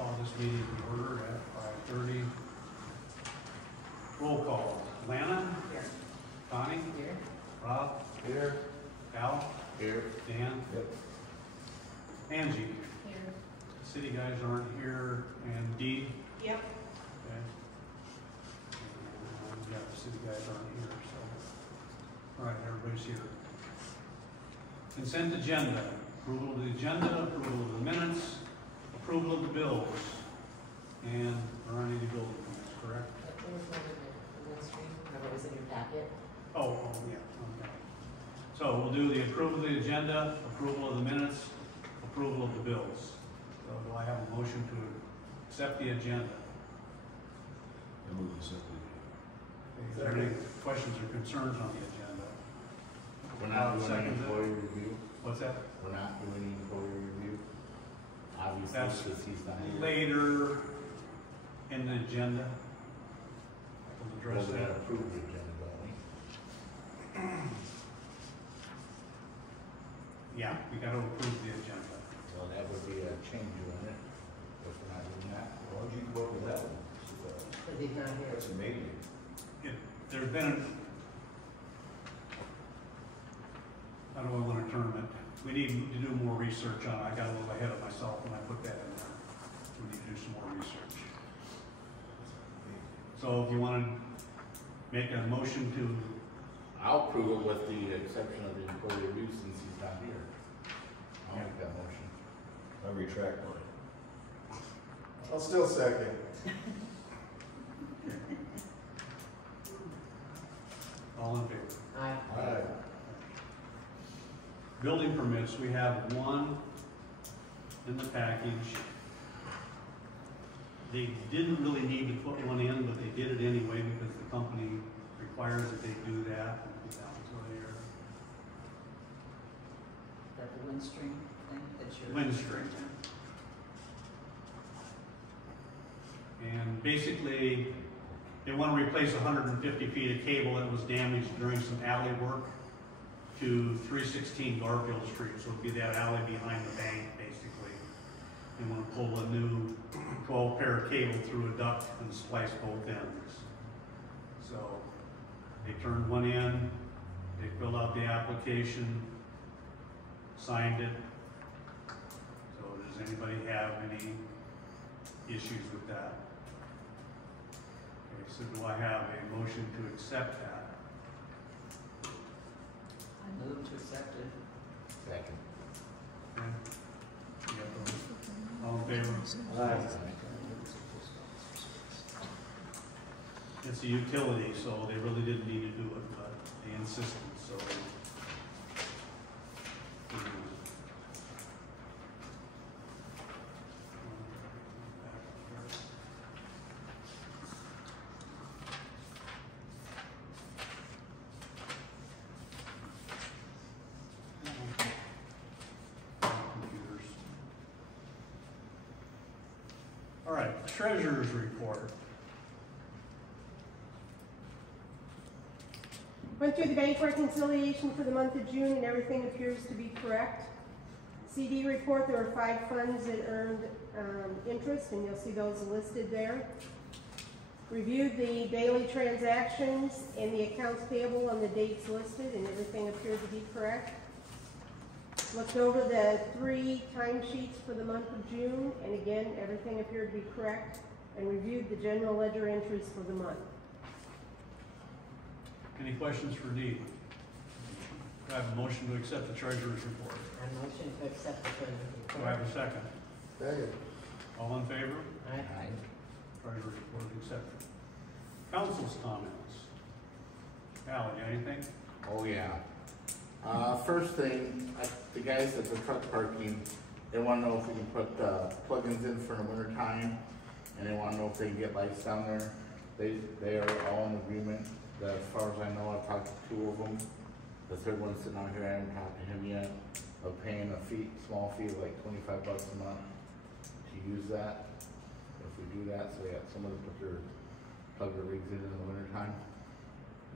Call this meeting to order at 5:30. Roll call. Lana? Here. Connie? Here. Rob? Here. Al? Here. Dan? Yep. Angie? Here. City guys aren't here, and Dee? Yep. Okay. Yeah, the city guys aren't here, so. All right, everybody's here. Consent agenda. Approval of the agenda, approval of the minutes, approval of the bills, and there aren't any building permits, correct? There was one in the Windstream, remember it was in your packet? Oh, yeah, okay. So we'll do the approval of the agenda, approval of the minutes, approval of the bills. So do I have a motion to accept the agenda? I move to accept Is there any questions or concerns on the agenda? We're not doing Second any it. employee review. What's that? We're not doing any employee review. Obviously, That's because he's not here. later in the agenda. We'll address We're gonna that. approve the agenda, don't we? Yeah, we gotta approve the agenda. So that would be a change in it, if we're not doing that. Why don't you come up with that one? Because he's not here. That's amazing. There's been how do I want to term it? We need to do more research on it. I got a little ahead of myself when I put that in there. We need to do some more research. So if you want to make a motion to, I'll approve it with the exception of the employee review since he's not here. I'll make that motion. I retract mine. I'll still second. all in favor? Aye. Aye. Building permits, we have one in the package. They didn't really need to put one in, but they did it anyway because the company requires that they do that. That was there. Is that the Windstream thing? That's your. Windstream. And basically, they want to replace 150 feet of cable that was damaged during some alley work to 316 Garfield Street. So it'd be that alley behind the bank, basically. They want to pull a new 12 pair of cable through a duct and splice both ends. So they turned one in, they filled out the application, signed it. So does anybody have any issues with that? Okay, so do I have a motion to accept that? I move to accept it. Second. Okay. You got those? All in favor? It's a utility, so they really didn't need to do it, but they insisted, so. Computers. All right, treasurer's report. Went through the bank reconciliation for the month of June and everything appears to be correct. CD report, there were 5 funds that earned interest and you'll see those listed there. Reviewed the daily transactions and the accounts payable on the dates listed and everything appeared to be correct. Looked over the 3 timesheets for the month of June and again, everything appeared to be correct, and reviewed the general ledger entries for the month. Any questions for Dee? Do I have a motion to accept the treasurer's report? I motion to accept the treasurer's Do report. I have a second? Second. All in favor? Aye. Treasurer's report is accepted. Council's comments. Al, you got anything? Oh, yeah. First thing, the guys at the truck parking, they wanna know if we can put, plugins in for the winter time, and they wanna know if they can get lights down there. They are all in agreement, that as far as I know, I've talked to 2 of them. The third one's sitting out here, I haven't talked to him yet, of paying a small fee of like $25 a month to use that. If we do that, so we have someone to plug their rigs in the winter time,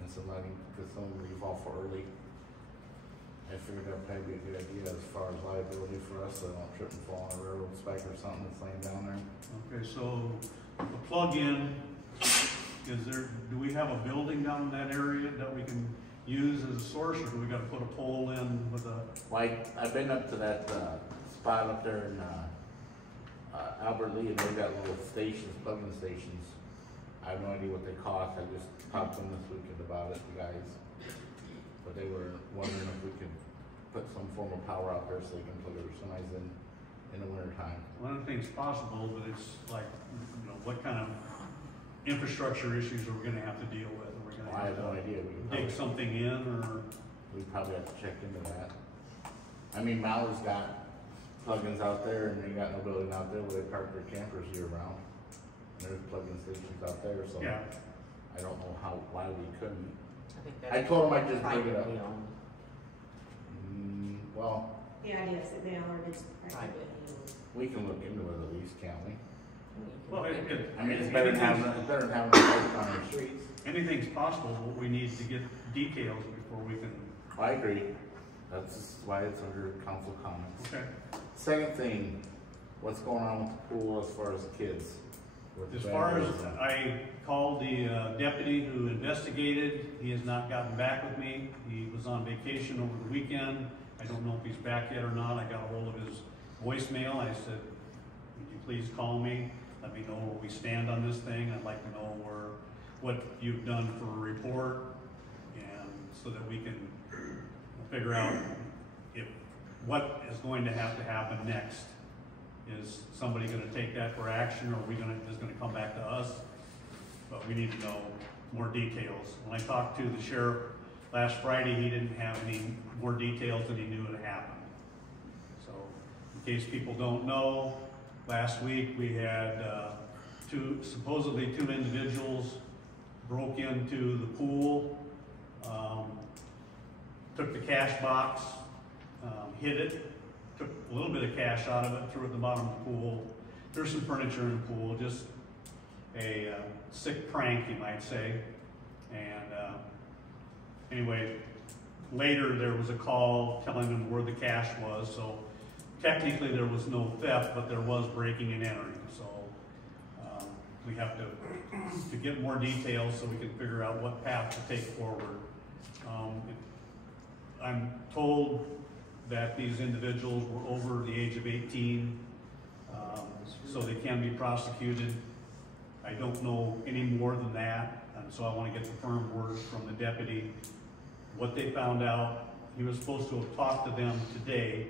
and some lighting, because some of them leave off early. I figured that'd probably be a good idea as far as liability for us, so they don't trip and fall on a railroad spike or something that's laying down there. Okay, so the plug-in, do we have a building down in that area that we can use as a source, or do we gotta put a pole in with a? Well, I've been up to that, spot up there in, Albert Lee, and they've got little stations, plug-in stations. I have no idea what they cost, I just talked to them this weekend about it, you guys. But they were wondering if we could put some form of power out there so they can plug it or somebody's in the winter time. One of the things possible, but it's like, you know, what kind of infrastructure issues are we gonna have to deal with? Are we gonna I have have no to idea, we dig something in, or? we probably have to check into that. I mean, Mallory's got plugins out there, and they got no building out there where they park their campers year round. And there's plug-in stations out there, so Yeah, I don't know why we couldn't. think I told him I'd just bring it up. privately owned. Well, The idea is that they are, it's private. Privately owned. we can look into it at least, can't we? well, I mean, it's better than having a light on our streets. anything's possible, but we need to get details before we can, I agree. That's why it's under council comments. okay. Second thing, what's going on with the pool as far as the kids? with the As far as, vandals and- I called the deputy who investigated, he has not gotten back with me. He was on vacation over the weekend. I don't know if he's back yet or not. I got a hold of his voicemail. I said, would you please call me? Let me know where we stand on this thing. I'd like to know what you've done for a report, and so that we can figure out if, what is going to happen next. Is somebody gonna take that for action, or are we gonna, is it gonna come back to us? But we need to know more details. When I talked to the sheriff last Friday, he didn't have any more details than he knew had happened. So, in case people don't know, last week we had supposedly two individuals broke into the pool, took the cash box, hid it, took a little bit of cash out of it, threw it at the bottom of the pool. There's some furniture in the pool, just a sick prank, you might say. And anyway, later there was a call telling them where the cash was, so technically there was no theft, but there was breaking and entering. So we have to get more details so we can figure out what path to take forward. I'm told that these individuals were over the age of 18, so they can be prosecuted. I don't know any more than that, and so I want to get the firm word from the deputy. What they found out, he was supposed to have talked to them today,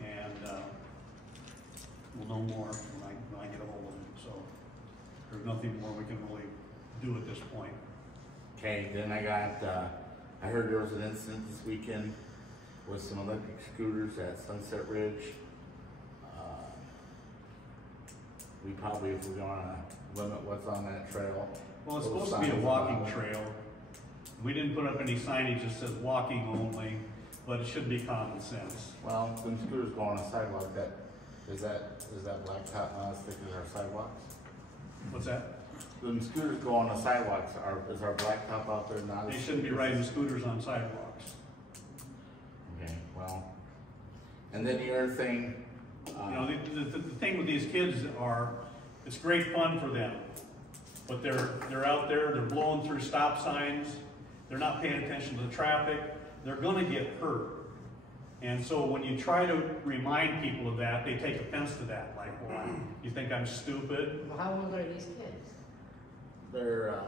and we'll know more when I get a hold of him. So there's nothing more we can really do at this point. Okay, then I heard there was an incident this weekend with some electric scooters at Sunset Ridge. We probably, if we're gonna limit what's on that trail. Well, it's those supposed to be a signs walking about it. trail. We didn't put up any signage that says walking only, but it should be common sense. Well, when scooters go on a sidewalk, is that blacktop not as thick as our sidewalks? What's that? When scooters go on the sidewalks, is our blacktop out there not as? They shouldn't be riding scooters on sidewalks. Okay, well, and then the other thing, You know, the thing with these kids are, it's great fun for them, but they're out there, they're blowing through stop signs, they're not paying attention to the traffic, they're gonna get hurt. And so when you try to remind people of that, they take offense to that, like, well, you think I'm stupid? Well, how old are these kids? they're,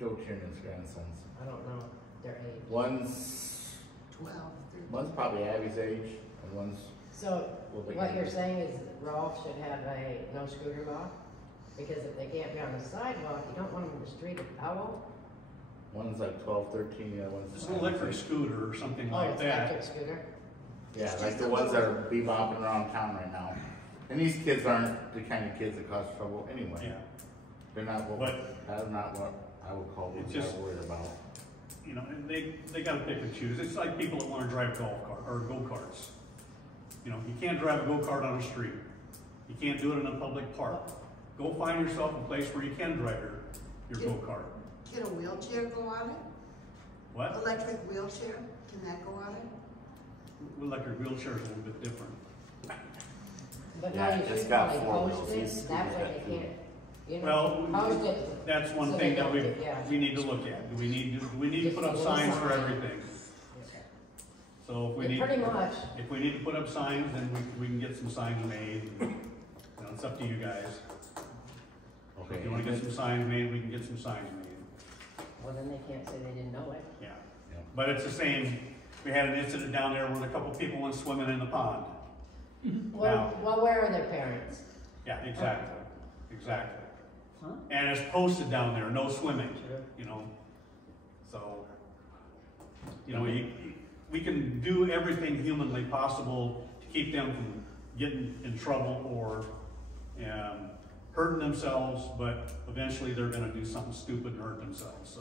Joe Tiernan's grandsons. I don't know their age. One's 12, 13. One's probably Abby's age, and one's So, Well, they what can- you're saying is that Rolf should have a no scooter law? Because if they can't be on the sidewalk, you don't want them in the street at Powell? one's like 12, 13, the other one's. Just an electric scooter or something Oh, like it's that. electric scooter? Yeah, like the ones that are bebopping around town right now. And these kids aren't the kind of kids that cause trouble anyway. Yeah, They're not what, But- they're not what I would call It's what they're just- worried about. you know, and they gotta pick and choose. It's like people that wanna drive golf cart, or go-karts. You know, you can't drive a go-kart on the street. You can't do it in a public park. Go find yourself a place where you can drive your go-kart. Can a wheelchair go on it? What? Electric wheelchair? Can that go on it? Well, like your wheelchair is a little bit different. But Yeah, now you it's should got probably four post wheels. it, that way they can't, you Well, know, post it. That's one So thing they that don't we, get- yeah. we need to look at. Do we need to Just put a up little signs for sign. everything? So if we Yeah, need, pretty much. if we need to put up signs, then we can get some signs made. You know, it's up to you guys. Okay. If you wanna get some signs made, we can get some signs made. Well, then they can't say they didn't know it. Yeah. Yeah. But it's the same, we had an incident down there where a couple people went swimming in the pond. Well, where are their parents? Yeah, exactly, exactly. Huh? And it's posted down there, no swimming, Sure. you know, so, you know, we can do everything humanly possible to keep them from getting in trouble or, hurting themselves, but eventually they're gonna do something stupid and hurt themselves, so.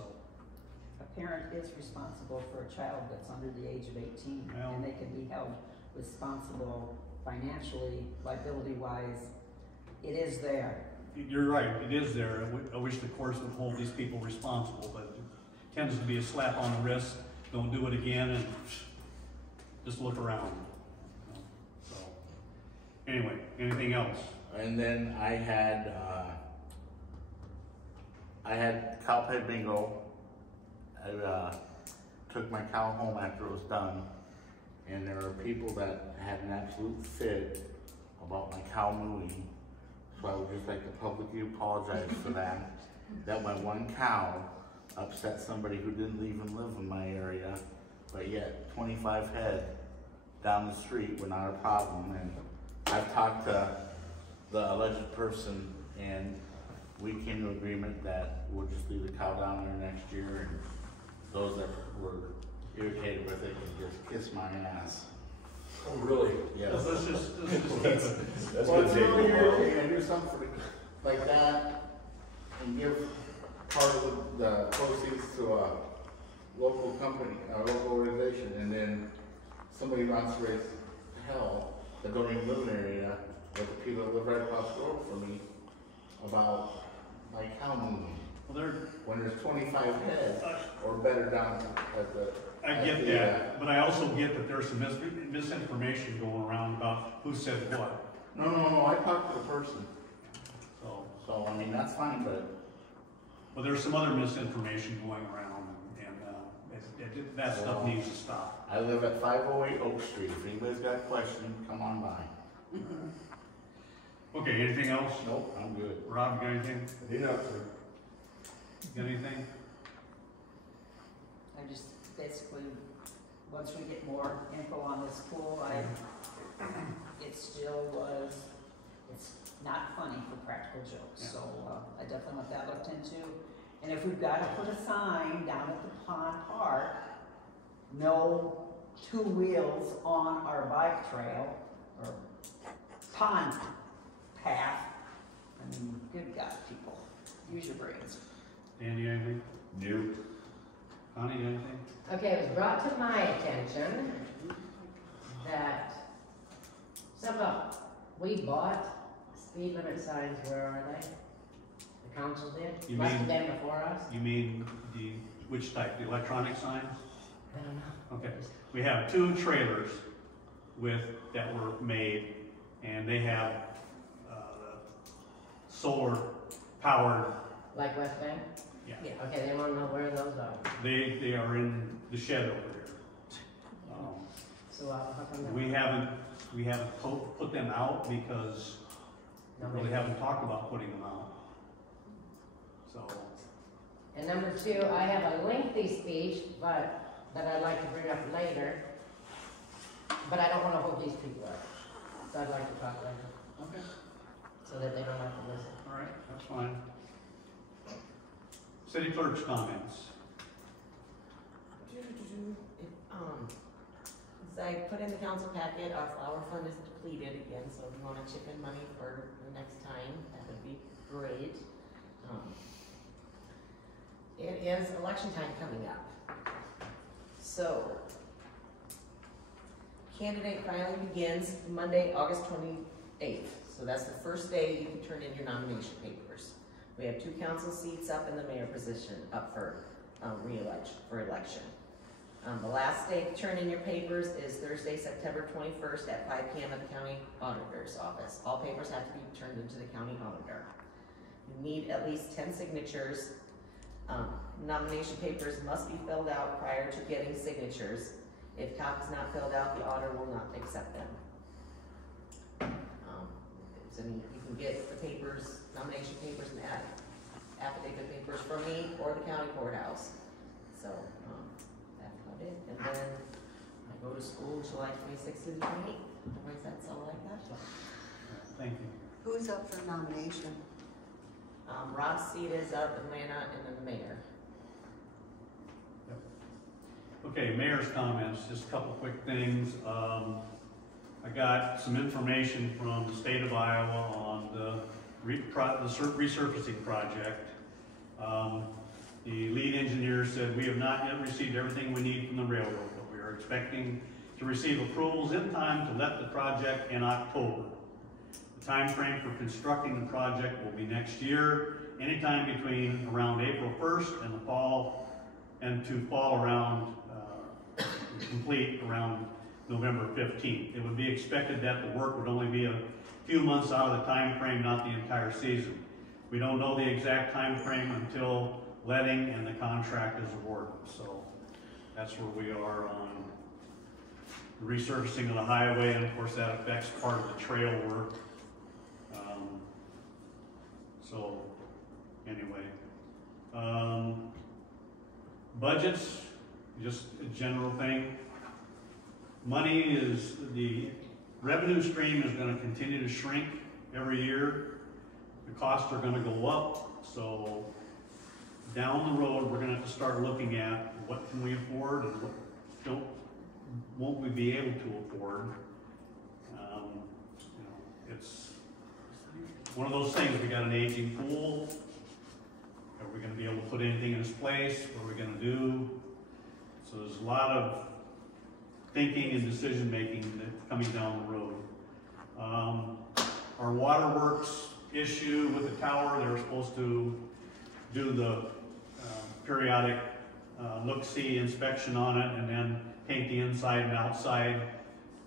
A parent is responsible for a child that's under the age of 18, Well- and they can be held responsible financially, liability-wise. It is there. You're right, it is there. I wish the courts would hold these people responsible, but it tends to be a slap on the wrist, don't do it again, and just look around. So, anyway, anything else? And then I had cow pit bingo. I took my cow home after it was done, and there were people that had an absolute fit about my cow mooing. So I would just like to publicly apologize for that. That my one cow upset somebody who didn't even live in my area, but yet 25 head down the street were not a problem. And I've talked to the alleged person, and we came to agreement that we'll just leave the cow down there next year, and those that were irritated with it can just kiss my ass. Oh, really? Yes. Let's just keep it. That's Well, gonna it's take really a while. irritating to do something like that and give part of the proceeds to a local company, a local organization, and then somebody wants to raise hell that don't even live in the area, but the people that live right across the road from me about my cow moving. Well, When there's 25 heads or better down at the. I get that, but I also get that there's some misinformation going around about who said what, No, I talked to the person, so. so I mean, that's fine, but But there's some other misinformation going around, and that stuff needs to stop. I live at 508 Oak Street. If anybody's got a question, come on by. Okay, anything else? Nope, I'm good. Rob, you got anything? Enough, sir. Got anything? I just basically, once we get more info on this pool, it still was, it's not funny for practical jokes, so I definitely want that looked into. And if we've got to put a sign down at the pond park, no two wheels on our bike trail or pond path, I mean, good God, people, use your brains. Andy, anything? New. Connie, anything? Okay, it was brought to my attention that somehow we bought speed limit signs, where are they? The council did? You Must have mean- been before us? You mean which type, the electronic signs? I don't know. Okay, we have 2 trailers that were made, and they have solar powered. Like West Bank? Yeah. Okay, they wanna know where those are. They are in the shed over here. So how come that? We haven't put them out because we really haven't talked about putting them out. So, And number 2, I have a lengthy speech, but that I'd like to bring up later. But I don't wanna hold these people up, so I'd like to talk later, okay, so that they don't have to listen. all right, that's fine. City clerk's comments. As I put in the council packet, our flower fund is depleted again, so if you wanna chip in money for the next time, that would be great. It is election time coming up. So, candidate filing begins Monday, August 28th. So that's the first day you can turn in your nomination papers. We have 2 council seats up and the mayor position up for election. The last day to turn in your papers is Thursday, September 21st at 5 p.m. at the county auditor's office. All papers have to be turned into the county auditor. You need at least 10 signatures. Nomination papers must be filled out prior to getting signatures. If copies not filled out, the auditor will not accept them. So you can get the papers, nomination papers and affidavit papers from me or the county courthouse. So that's about it. And then I go to school July 26th to the 28th. Otherwise, that's all I got. Thank you. Who's up for nomination? Rob Seed is up, Atlanta, and then the mayor. Okay, mayor's comments, just a couple quick things. I got some information from the state of Iowa on the resurfacing project. The lead engineer said we have not yet received everything we need from the railroad, but we are expecting to receive approvals in time to let the project in October. The time frame for constructing the project will be next year, anytime between around April 1st and the fall, and to fall around complete around November 15th. It would be expected that the work would only be a few months out of the time frame, not the entire season. We don't know the exact time frame until letting and the contract is awarded. So that's where we are on the resurfacing of the highway, and of course that affects part of the trail work. So anyway, budgets, just a general thing. Money is, the revenue stream is going to continue to shrink every year. The costs are going to go up. So down the road, we're going to have to start looking at what can we afford and what won't we be able to afford. You know, it's one of those things. We got an aging pool. Are we going to be able to put anything in its place? What are we going to do? So there's a lot of thinking and decision making that's coming down the road. Our waterworks issue with the tower, they were supposed to do the periodic look-see inspection on it and then paint the inside and outside,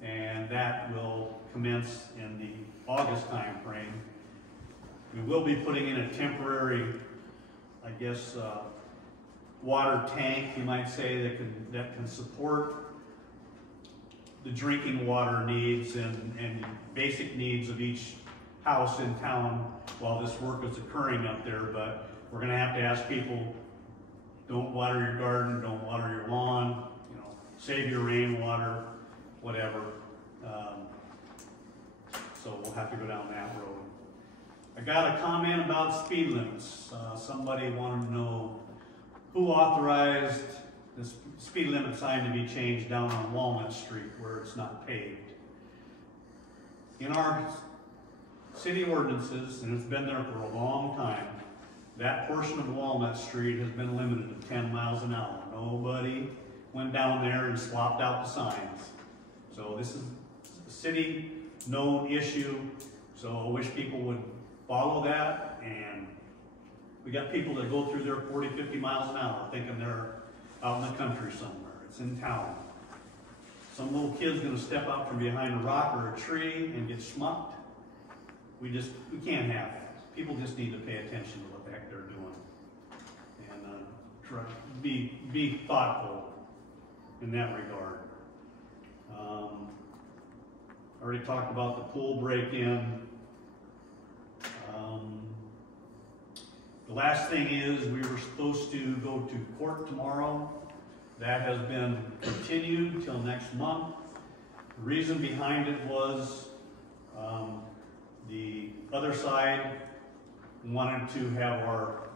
and that will commence in the August time frame. We will be putting in a temporary, I guess, water tank, you might say, that can support the drinking water needs and basic needs of each house in town while this work is occurring up there. But we're going to have to ask people, don't water your garden, don't water your lawn, you know, save your rainwater, whatever. So we'll have to go down that road. I got a comment about speed limits. Somebody wanted to know who authorized the speed limit sign to be changed down on Walnut Street where it's not paved. In our city ordinances, and it's been there for a long time, that portion of Walnut Street has been limited to 10 miles an hour. Nobody went down there and swapped out the signs. So this is a city known issue, so I wish people would follow that. And we got people that go through there 40, 50 miles an hour thinking they're out in the country somewhere. It's in town. Some little kid's gonna step out from behind a rock or a tree and get schmucked. We can't have that. People just need to pay attention to what the heck they're doing. And try be thoughtful in that regard. I already talked about the pool break-in. The last thing is we were supposed to go to court tomorrow. That has been continued till next month. The reason behind it was the other side wanted to have our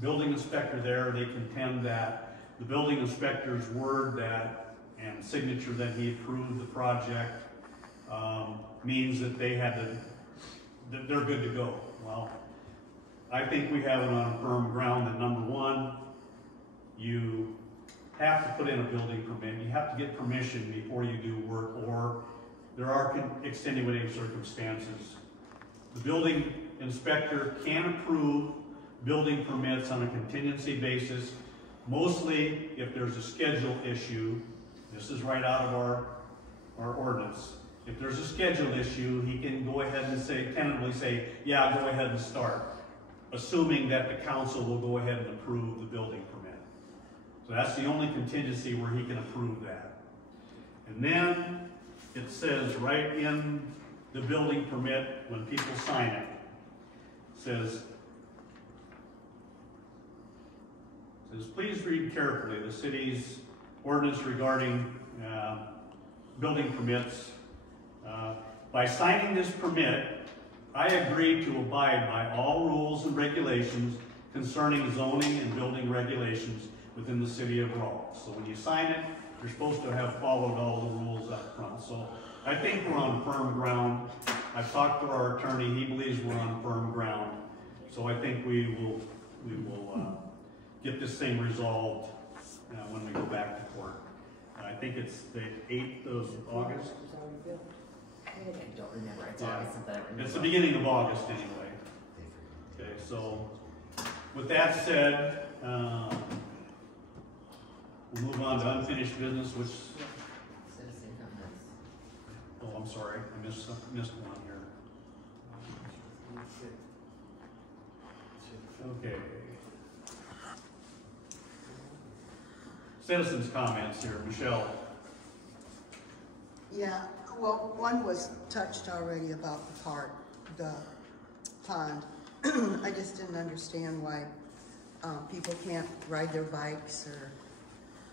building inspector there. They contend that the building inspector's word that and signature that he approved the project means that they had to, that they're good to go. Well, I think we have it on firm ground that number one, you have to put in a building permit. You have to get permission before you do work, or there are extenuating circumstances. The building inspector can approve building permits on a contingency basis Mostly, if there's a schedule issue, this is right out of our ordinance. If there's a schedule issue, he can go ahead and tentatively say, yeah, go ahead and start, assuming that the council will go ahead and approve the building permit. So that's the only contingency where he can approve that. And then it says right in the building permit, when people sign it, says, please read carefully the city's ordinance regarding building permits. By signing this permit, I agree to abide by all rules and regulations concerning zoning and building regulations within the city of Rawls. So when you sign it, you're supposed to have followed all the rules up front. So I think we're on firm ground. I've talked to our attorney. He believes we're on firm ground. So I think we will get this thing resolved when we go back to court. I think it's the 8th of August. I don't remember. It's August, but I remember. It's the beginning of August anyway. Okay, so with that said, we'll move on to unfinished business, which, Citizen comments. oh, I'm sorry, I missed one here. Okay. Citizens' comments here, Michelle. Yeah, well, one was touched already about the park, the pond. I just didn't understand why people can't ride their bikes or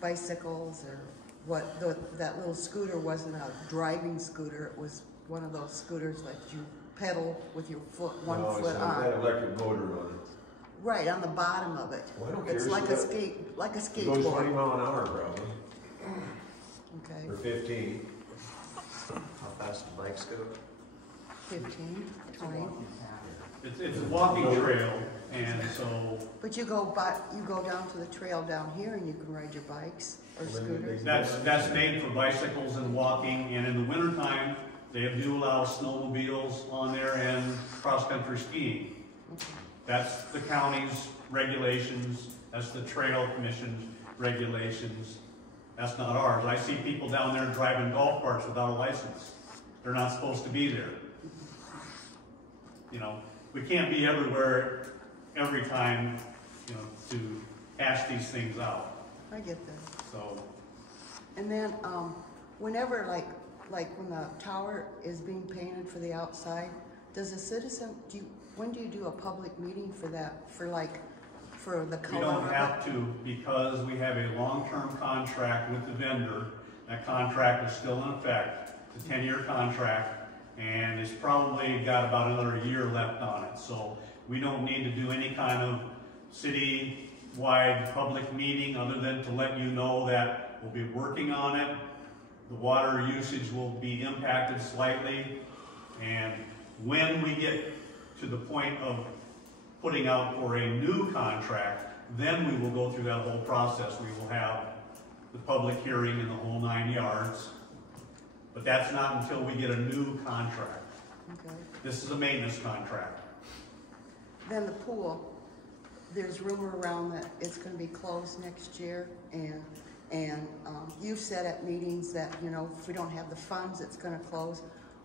bicycles or what. That little scooter wasn't a driving scooter. It was one of those scooters that you pedal with your foot, one No, foot it's on. that electric motor on it. Right, on the bottom of it. Well, I don't It's care. like So like a It goes 20 skateboard. mile an hour probably, Okay, or 15. How fast do bikes go? 15, 20. It's a walking trail, and so But you go down to the trail down here and you can ride your bikes or Well, then scooters. that's made for bicycles and walking, and in the wintertime, they do allow snowmobiles on there and cross-country skiing. That's the county's regulations, that's the trail commission's regulations. That's not ours. I see people down there driving golf carts without a license. They're not supposed to be there. You know, we can't be everywhere, every time, you know, to hash these things out. I get that. So, And then, whenever, like when the tower is being painted for the outside, does a citizen, when do you do a public meeting for that, for the color? we don't of it? have to, because we have a long-term contract with the vendor. That contract is still in effect. It's a 10-year contract, and it's probably got about another year left on it. So we don't need to do any kind of city-wide public meeting other than to let you know that we'll be working on it. The water usage will be impacted slightly, and when we get to the point of putting out for a new contract, then we will go through that whole process. We will have the public hearing and the whole 9 yards. But that's not until we get a new contract. Okay. This is a maintenance contract. Then the pool, there's rumor around that it's gonna be closed next year, and you've said at meetings that, you know, if we don't have the funds, it's gonna close.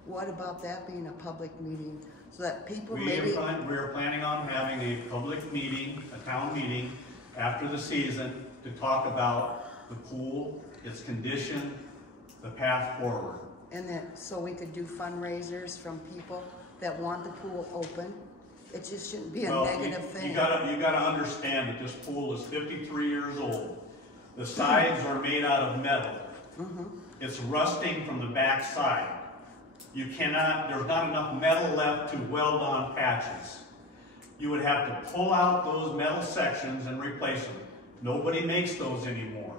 What about that being a public meeting, so that people maybe? We are planning on having a public meeting, a town meeting, after the season to talk about the pool, its condition, the path forward. And then, so we could do fundraisers from people that want the pool open. It just shouldn't be a Well, negative thing. You gotta understand that this pool is 53 years old. The sides are made out of metal. It's rusting from the back side. There's not enough metal left to weld on patches. You would have to pull out those metal sections and replace them. Nobody makes those anymore.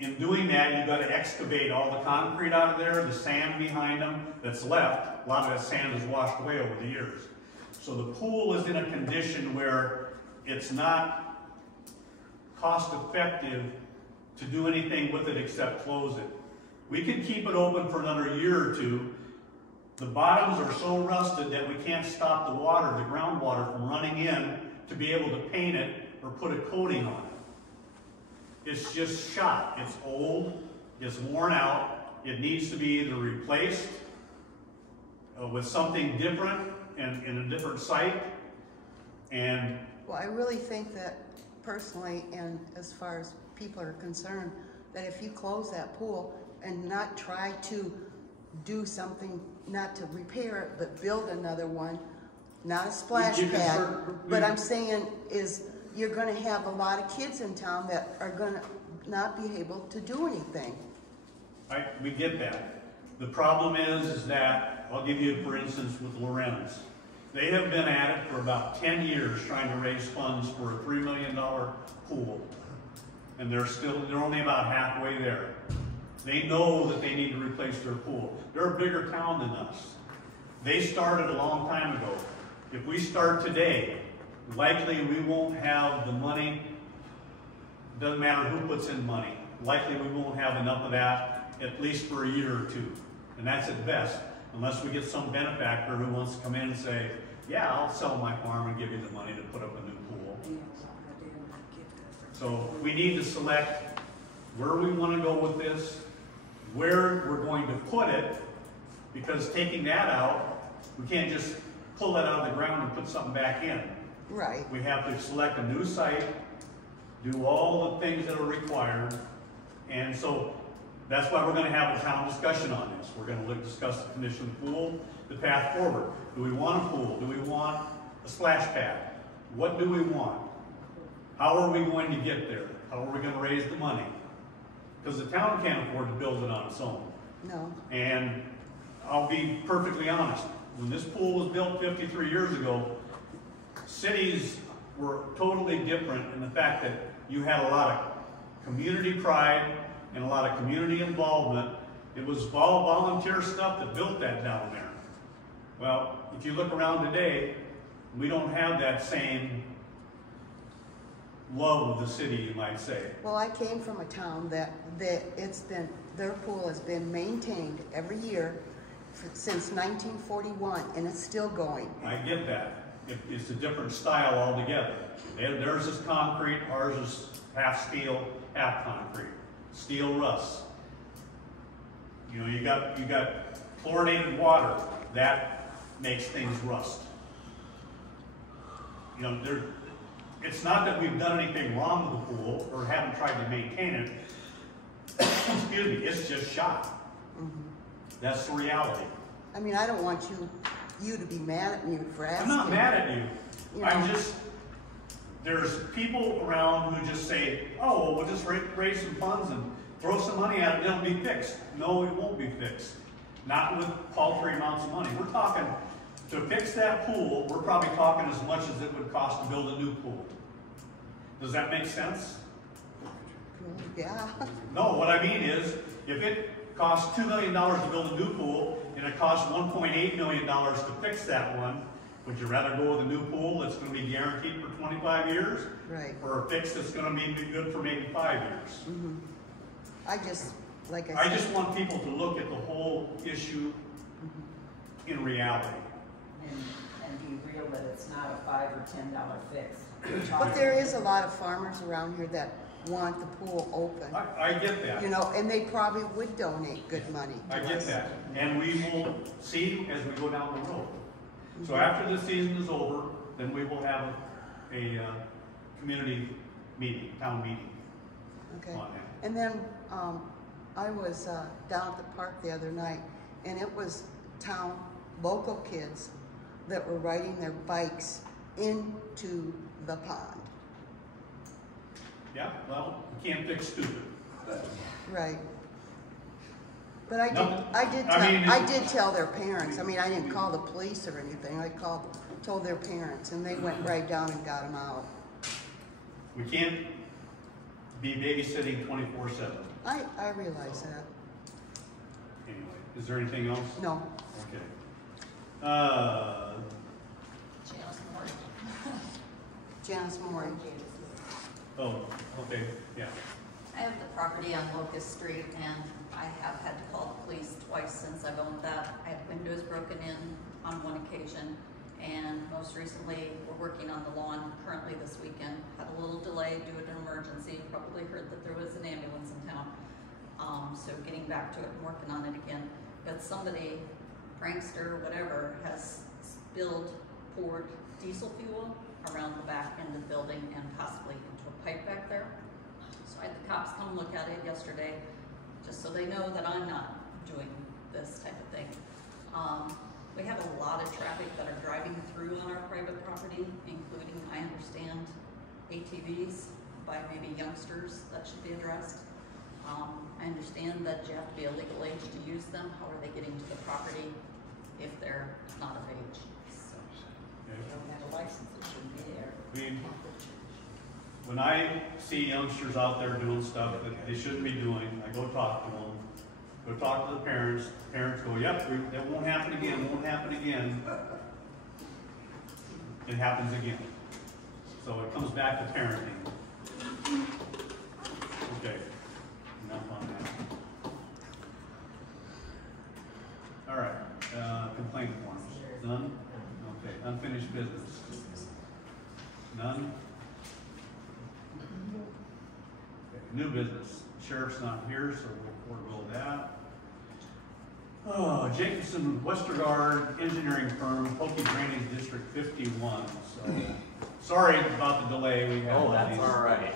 In doing that, you've got to excavate all the concrete out of there, the sand behind them that's left. A lot of that sand is washed away over the years. So the pool is in a condition where it's not cost effective to do anything with it except close it. We can keep it open for another year or two. The bottoms are so rusted that we can't stop the water, the groundwater, from running in to be able to paint it or put a coating on it. It's just shot. It's old, it's worn out. It needs to be either replaced with something different and in a different site. And Well, I really think that personally, and as far as people are concerned, that if you close that pool and not try to do something, not to repair it, but build another one, not a splash You can pad, but I'm saying is you're gonna have a lot of kids in town that are gonna not be able to do anything. we get that. The problem is that, I'll give you for instance with Lorenz. They have been at it for about 10 years trying to raise funds for a $3 million pool. And they're only about halfway there. They know that they need to replace their pool. They're a bigger town than us. They started a long time ago. If we start today, likely we won't have the money. Doesn't matter who puts in money. Likely we won't have enough of that at least for a year or two. And that's at best, unless we get some benefactor who wants to come in and say, yeah, I'll sell my farm and give you the money to put up a new pool. So we need to select where we want to go with this, where we're going to put it, because taking that out, we can't just pull that out of the ground and put something back in. Right. We have to select a new site, do all the things that are required, and so that's why we're going to have a town discussion on this. We're going to discuss the condition of the pool, the path forward. Do we want a pool? Do we want a splash pad? What do we want? How are we going to get there? How are we going to raise the money? Because the town can't afford to build it on its own. No. And I'll be perfectly honest. When this pool was built 53 years ago, cities were totally different in the fact that you had a lot of community pride and a lot of community involvement. It was all volunteer stuff that built that down there. Well, if you look around today, we don't have that same love of the city, you might say. Well, I came from a town that their pool has been maintained every year since 1941, and it's still going. I get that. It's a different style altogether. Theirs is concrete, ours is half steel, half concrete. Steel rust. You know, you got chlorinated water, that makes things rust. You know, it's not that we've done anything wrong with the pool or haven't tried to maintain it. Excuse me, it's just shot. Mm-hmm. That's the reality. I mean, I don't want you to be mad at me for asking. I'm not mad at you. You I'm know. just, there's people around who just say, oh, well, we'll just raise some funds and throw some money at it and it'll be fixed. No, it won't be fixed. Not with paltry amounts of money. We're talking, to fix that pool, we're probably talking as much as it would cost to build a new pool. Does that make sense? Yeah. No, what I mean is, if it costs $2 million to build a new pool, and it costs $1.8 million to fix that one, would you rather go with a new pool that's going to be guaranteed for 25 years? Right. Or a fix that's going to be good for maybe 5 years? Mm-hmm. I just, like I I said. just want people to look at the whole issue in reality. And be real that it's not a $5 or $10 fix. But there is a lot of farmers around here that want the pool open. I get that. You know, and they probably would donate good money to I get us. that. And we will see as we go down the road. So after the season is over, then we will have a community meeting, town meeting Okay. on that. And then I was down at the park the other night, and it was local kids that were riding their bikes into the pond. Yeah, well, you can't fix stupid. Right. But I No, did tell their parents. I mean, I didn't call the police or anything. I told their parents, and they went right down and got them out. We can't be babysitting 24/7. I realize that. Anyway, is there anything else? No. Okay. Janice Moore. Oh, okay, yeah. I have the property on Locust Street, and I have had to call the police twice since I've owned that. I had windows broken in on one occasion, And most recently, we're working on the lawn currently this weekend. Had a little delay due to an emergency. Probably heard that there was an ambulance in town. So getting back to it and working on it again. But somebody, prankster, whatever, has poured diesel fuel around the back end of the building and possibly into a pipe back there. So I had the cops come look at it yesterday, just so they know that I'm not doing this type of thing. We have a lot of traffic that are driving through on our private property, including, I understand, ATVs by maybe youngsters that should be addressed. I understand that you have to be a legal age to use them. How are they getting to the property if they're not of age? So, They don't have a license, it shouldn't be there. I mean, when I see youngsters out there doing stuff that they shouldn't be doing, I go talk to them, go talk to the parents. The parents go, yep, that won't happen again, won't happen again. It happens again. So it comes back to parenting. Okay, enough on that. All right, complaint forms. None? Okay, unfinished business. None? Okay, new business. Sheriff's not here, so we'll forego that. Oh, Jacobson Westergaard Engineering Firm, Pokie Drainage District 51. So, sorry about the delay. We had Oh, that's all right.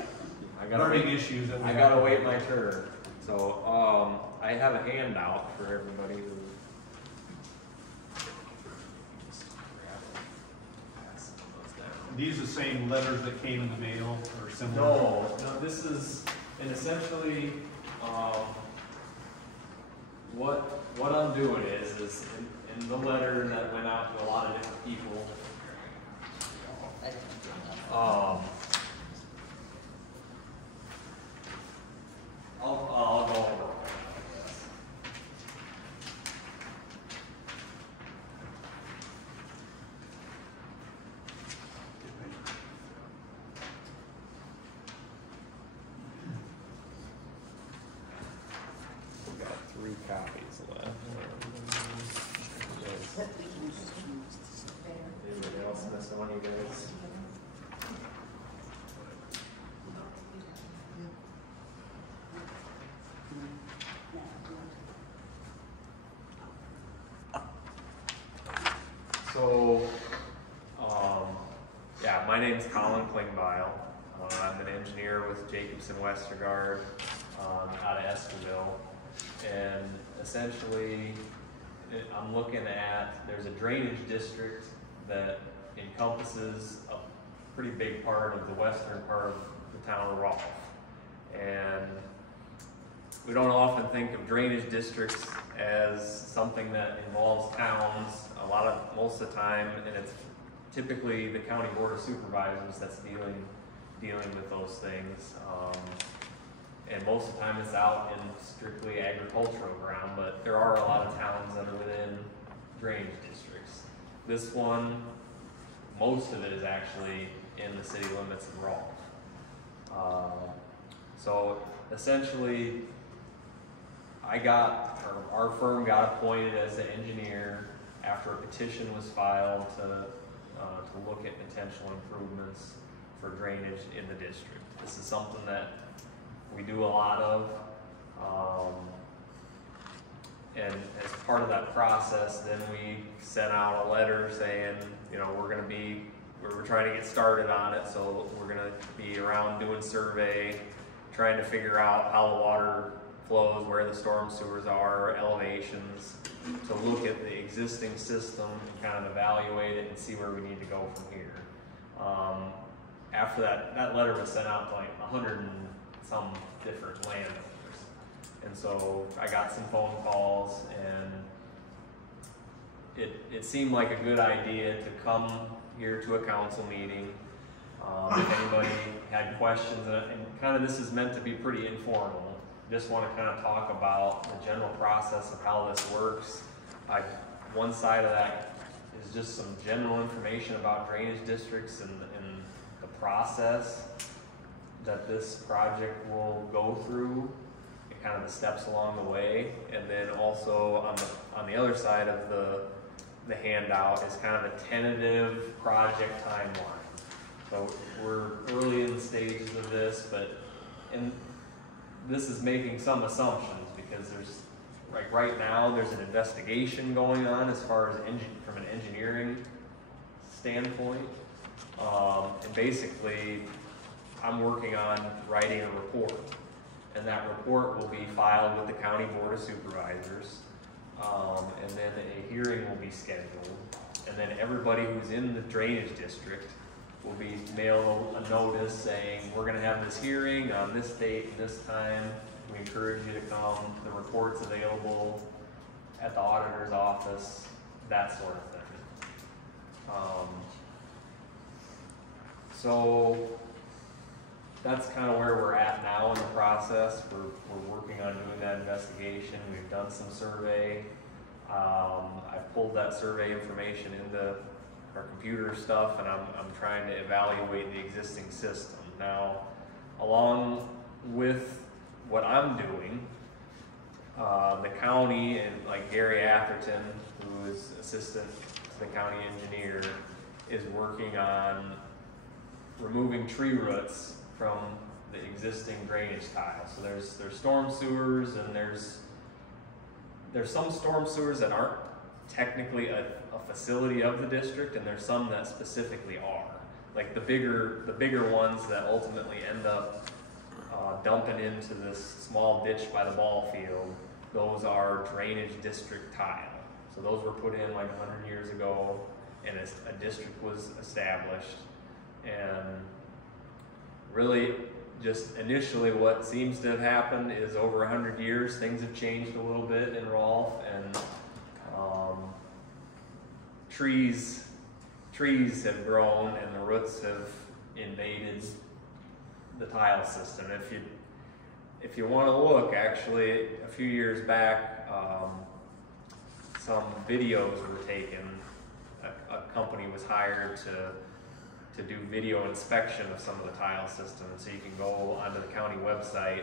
I gotta learning wait. issues that we I had gotta to- wait my turn. So, I have a handout for everybody who. Pass those down. These are the same letters that came in the mail or similar? No, this is, and essentially, what I'm doing is in the letter that went out to a lot of different people, I'll go over it, I guess. We've got 3 copies left. Anybody else miss one, you guys? So, yeah, my name's Colin Klingbeil. I'm an engineer with Jacobson Westergaard out of Esquivel. And essentially, I'm looking at, there's a drainage district that encompasses a pretty big part of the western part of the town of Rolfe. And we don't often think of drainage districts as something that involves towns most of the time, and it's typically the county board of supervisors that's dealing with those things. And most of the time it's out in strictly agricultural ground, but there are a lot of towns that are within drainage districts. This one, most of it is actually in the city limits of Rolfe. So essentially, our firm got appointed as the engineer after a petition was filed to look at potential improvements for drainage in the district. This is something that we do a lot of, and as part of that process, then we sent out a letter saying, you know, we're trying to get started on it, so we're gonna be around doing survey, trying to figure out how the water flows, where the storm sewers are, elevations, to look at the existing system and kind of evaluate it and see where we need to go from here. After that letter was sent out to like 100 and some different landowners. And so I got some phone calls, and it seemed like a good idea to come here to a council meeting. If anybody had questions, and kind of this is meant to be pretty informal. Just want to kind of talk about the general process of how this works. One side of that is just some general information about drainage districts and the process that this project will go through, and kind of the steps along the way. And then also on the other side of the the handout is kind of a tentative project timeline. So we're early in the stages of this, and this is making some assumptions because there's, like right now, there's an investigation going on as far as from an engineering standpoint. And basically, I'm working on writing a report, and that report will be filed with the County Board of Supervisors, and then a hearing will be scheduled, and then everybody who's in the drainage district will be mailed a notice saying, we're gonna have this hearing on this date and this time. We encourage you to come. The report's available at the auditor's office, that sort of thing. So that's kind of where we're at now in the process. We're working on doing that investigation. We've done some survey. I pulled that survey information into our computer stuff, and I'm trying to evaluate the existing system. Now, along with what I'm doing, the county and like Gary Atherton, who is assistant to the county engineer, is working on removing tree roots from the existing drainage tile. So there's storm sewers, and there's some storm sewers that aren't technically a facility of the district, and there's some that specifically are. Like the bigger ones that ultimately end up dumping into this small ditch by the ball field, those are drainage district tile. So those were put in like 100 years ago, and a district was established. And really, just initially what seems to have happened is over 100 years, things have changed a little bit in Rolfe, and trees have grown and the roots have invaded the tile system. If you want to look, actually, a few years back, some videos were taken. A company was hired to do video inspection of some of the tile system, so you can go onto the county website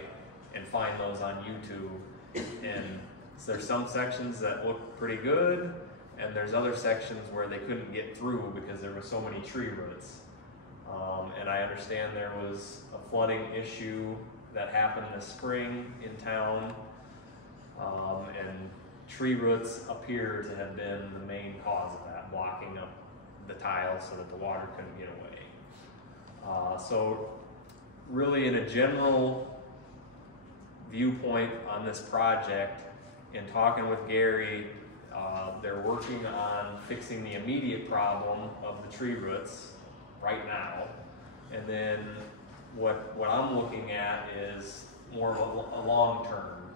and find those on YouTube. And so there's some sections that look pretty good, and there's other sections where they couldn't get through because there were so many tree roots. And I understand there was a flooding issue that happened this spring in town, and tree roots appear to have been the main cause of that, blocking up the tile so that the water couldn't get away. So really, in a general viewpoint on this project, in talking with Gary, they're working on fixing the immediate problem of the tree roots right now. And then what I'm looking at is more of a long-term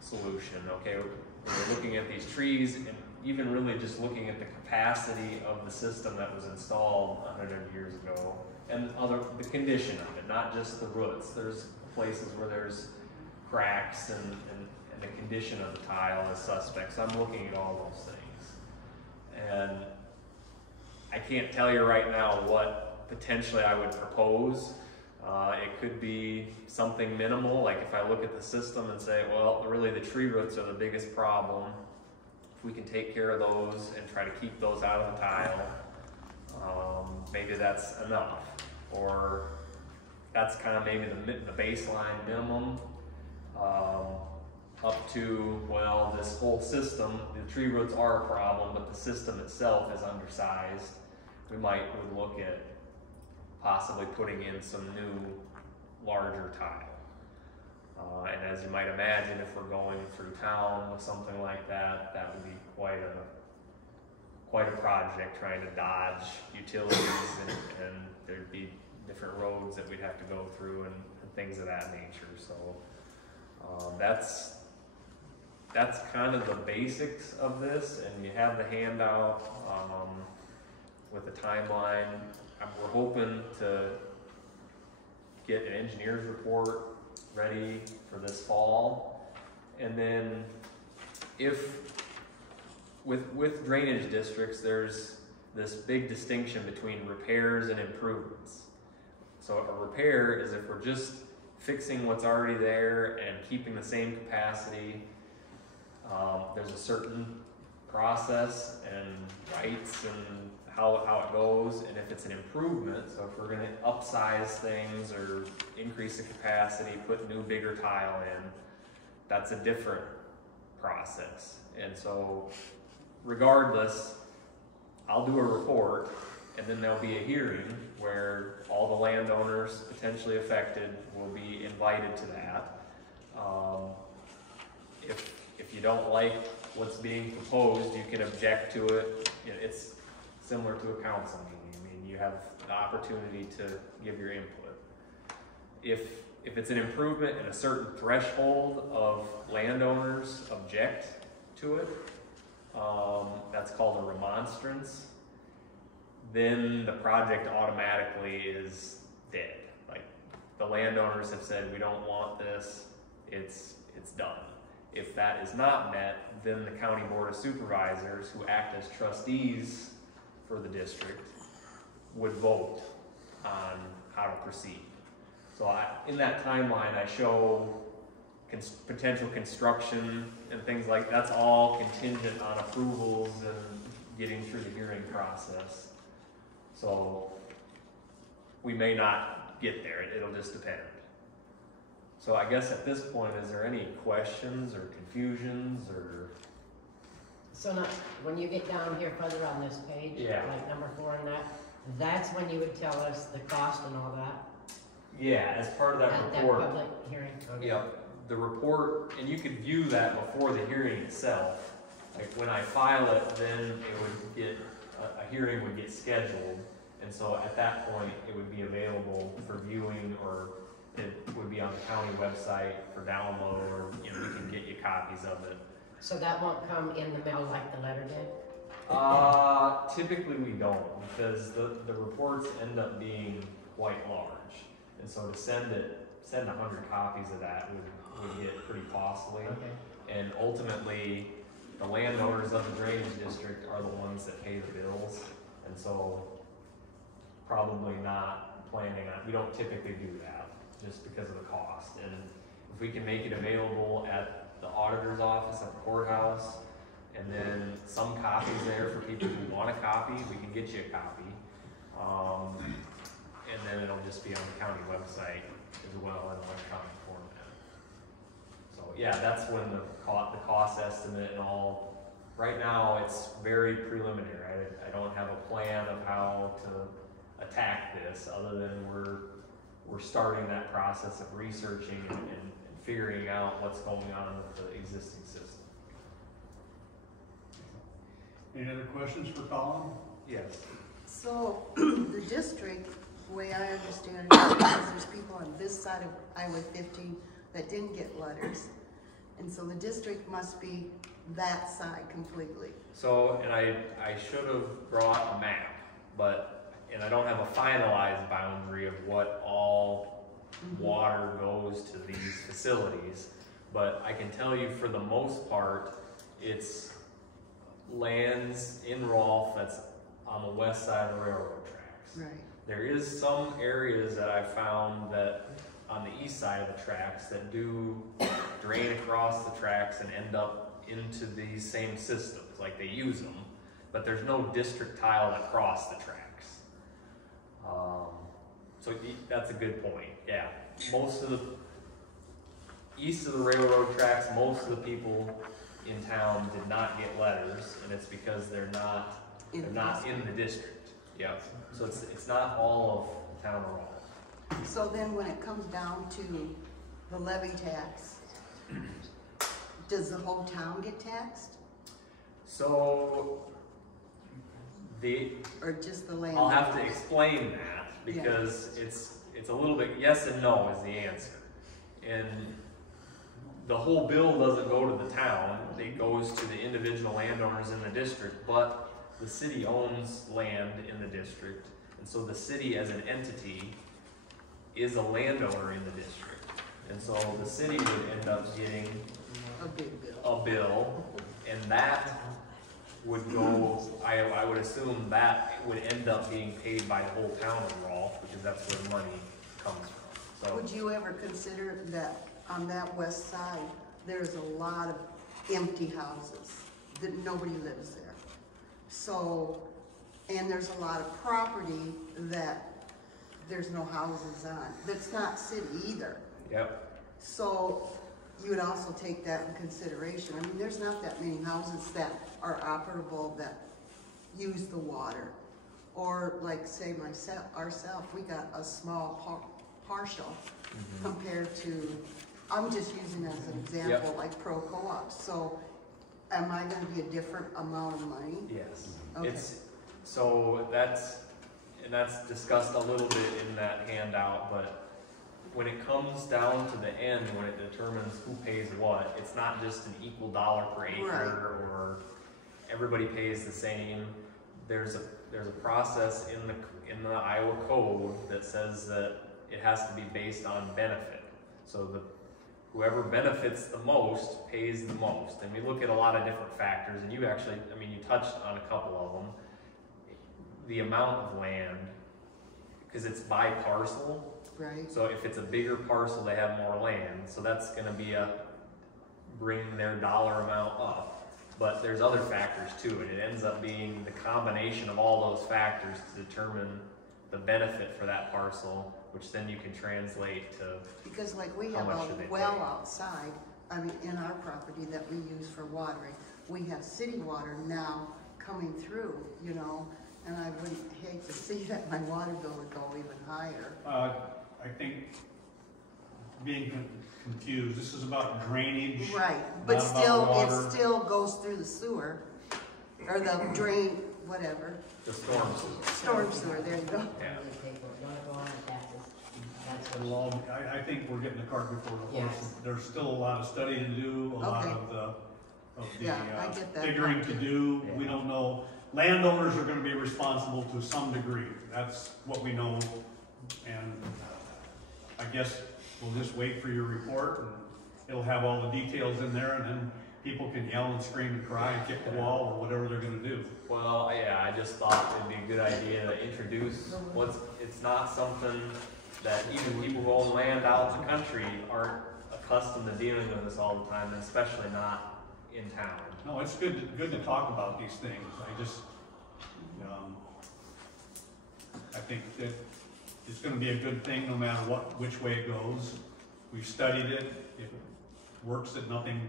solution. Okay, we're looking at these trees, and even really just looking at the capacity of the system that was installed 100 years ago, and the condition of it, not just the roots. There's places where there's cracks, and the condition of the tile is suspect. So I'm looking at all those things. And I can't tell you right now what potentially I would propose. It could be something minimal, like if I look at the system and say, well, really the tree roots are the biggest problem. If we can take care of those and try to keep those out of the tile, maybe that's enough. Or that's kind of maybe the baseline minimum. Up to, well, this whole system, the tree roots are a problem, but the system itself is undersized. We would look at possibly putting in some new, larger tile. And as you might imagine, if we're going through town with something like that, that would be quite a project, trying to dodge utilities, and there'd be different roads that we'd have to go through and things of that nature. So that's kind of the basics of this, and you have the handout with the timeline. We're hoping to get an engineer's report ready for this fall, and then with drainage districts, there's this big distinction between repairs and improvements. So a repair is if we're just fixing what's already there and keeping the same capacity. There's a certain process and rights and how it goes, and if it's an improvement, so if we're gonna upsize things or increase the capacity, put new bigger tile in, that's a different process. And so regardless, I'll do a report, and then there'll be a hearing where all the landowners potentially affected will be invited to that. If you don't like what's being proposed, you can object to it. You know, it's similar to a council meeting. I mean, you have the opportunity to give your input. If it's an improvement and a certain threshold of landowners object to it, that's called a remonstrance, then the project automatically is dead. Like, the landowners have said, we don't want this, it's done. If that is not met, then the county board of supervisors, who act as trustees for the district, would vote on how to proceed. So in that timeline, I show potential construction and things like that's all contingent on approvals and getting through the hearing process. So we may not get there, it'll just depend. So I guess at this point, is there any questions or confusions or? So now, when you get down here further on this page, Yeah. like number 4 and that's when you would tell us the cost and all that? Yeah, as part of that At report. that public hearing? Okay. Yep, the report, and you could view that before the hearing itself. Like when I file it, then it would get, a hearing would get scheduled. And so at that point, it would be available for viewing, or it would be on the county website for download, or we can get you copies of it. So that won't come in the mail like the letter did? Typically we don't, because the reports end up being quite large. And so to send 100 copies of that would get pretty costly. Okay. And ultimately, the landowners of the drainage district are the ones that pay the bills. And so probably not planning on, we don't typically do that just because of the cost. And if we can make it available at the auditor's office at the courthouse, and then some copies there for people who want a copy, we can get you a copy. And then it'll just be on the county website as well in electronic format. So yeah, that's when the cost estimate and all, right now it's very preliminary. I don't have a plan of how to attack this, other than we're starting that process of researching and figuring out what's going on with the existing system. Any other questions for Colin? Yes. So, the district, the way I understand it, is because there's people on this side of Highway 15 that didn't get letters. And so the district must be that side completely. So, and I should have brought a map, and I don't have a finalized boundary of what all water goes to these facilities, but I can tell you for the most part, it's lands in Rolfe that's on the west side of the railroad tracks. Right. There is some areas that I found that on the east side of the tracks that do drain across the tracks and end up into these same systems, like they use them, but there's no district tile that cross the tracks. So that's a good point, yeah. Most of the, east of the railroad tracks, most of the people in town did not get letters, and it's because they're not in the district. Yeah, so it's not all of the town of Rolfe. So then when it comes down to the levy tax, does the whole town get taxed? So or just the land? I'll have to explain that, because it's a little bit, yes and no is the answer. And the whole bill doesn't go to the town, it goes to the individual landowners in the district, but the city owns land in the district, and so the city as an entity is a landowner in the district. And so the city would end up getting a big bill. A bill, and that would go, I would assume that would end up being paid by the whole town of Rolfe, because that's where the money comes from. So Would you ever consider that on that west side, there's a lot of empty houses that nobody lives there. So, and there's a lot of property that there's no houses on, that's not city either. Yep. So you would also take that in consideration. I mean, there's not that many houses that are operable that use the water. Or like say ourselves, we got a small partial compared to, I'm just using as an example, like pro co-ops. So am I gonna be a different amount of money? Yes. Okay. So that's discussed a little bit in that handout, but when it comes down to the end, when it determines who pays what, it's not just an equal dollar per acre or everybody pays the same. There's a process in the Iowa code that says that it has to be based on benefit. So whoever benefits the most pays the most. And we look at a lot of different factors, and you actually, I mean, you touched on a couple of them. The amount of land, because it's by parcel. Right. So if it's a bigger parcel, they have more land. So that's gonna be bring their dollar amount up. But there's other factors too, and it ends up being the combination of all those factors to determine the benefit for that parcel, which then you can translate to. Because like we how have much a do they well pay? outside, I mean, in our property that we use for watering. We have city water now coming through, you know, and I would hate to see that my water bill would go even higher. I think being confused, this is about drainage. Right, not but about still, water. it still goes through the sewer, or the drain, whatever, The storm sewer. storm sewer, there you go. Yeah. You wanna go on with that? That's what. Well, I think we're getting the cart before the horse. Yes. There's still a lot of study to do, a lot Okay. of the Yeah, I get that figuring part to too. do. We don't know. Landowners are gonna be responsible to some degree. That's what we know. And I guess we'll just wait for your report, and it'll have all the details in there, and then people can yell and scream and cry and kick the wall or whatever they're gonna do. Well, yeah, I just thought it'd be a good idea to introduce it's not something that even people who own land out in the country aren't accustomed to dealing with this all the time, and especially not in town. No, it's good to talk about these things. I think that it's gonna be a good thing no matter which way it goes. We've studied it. If it works that nothing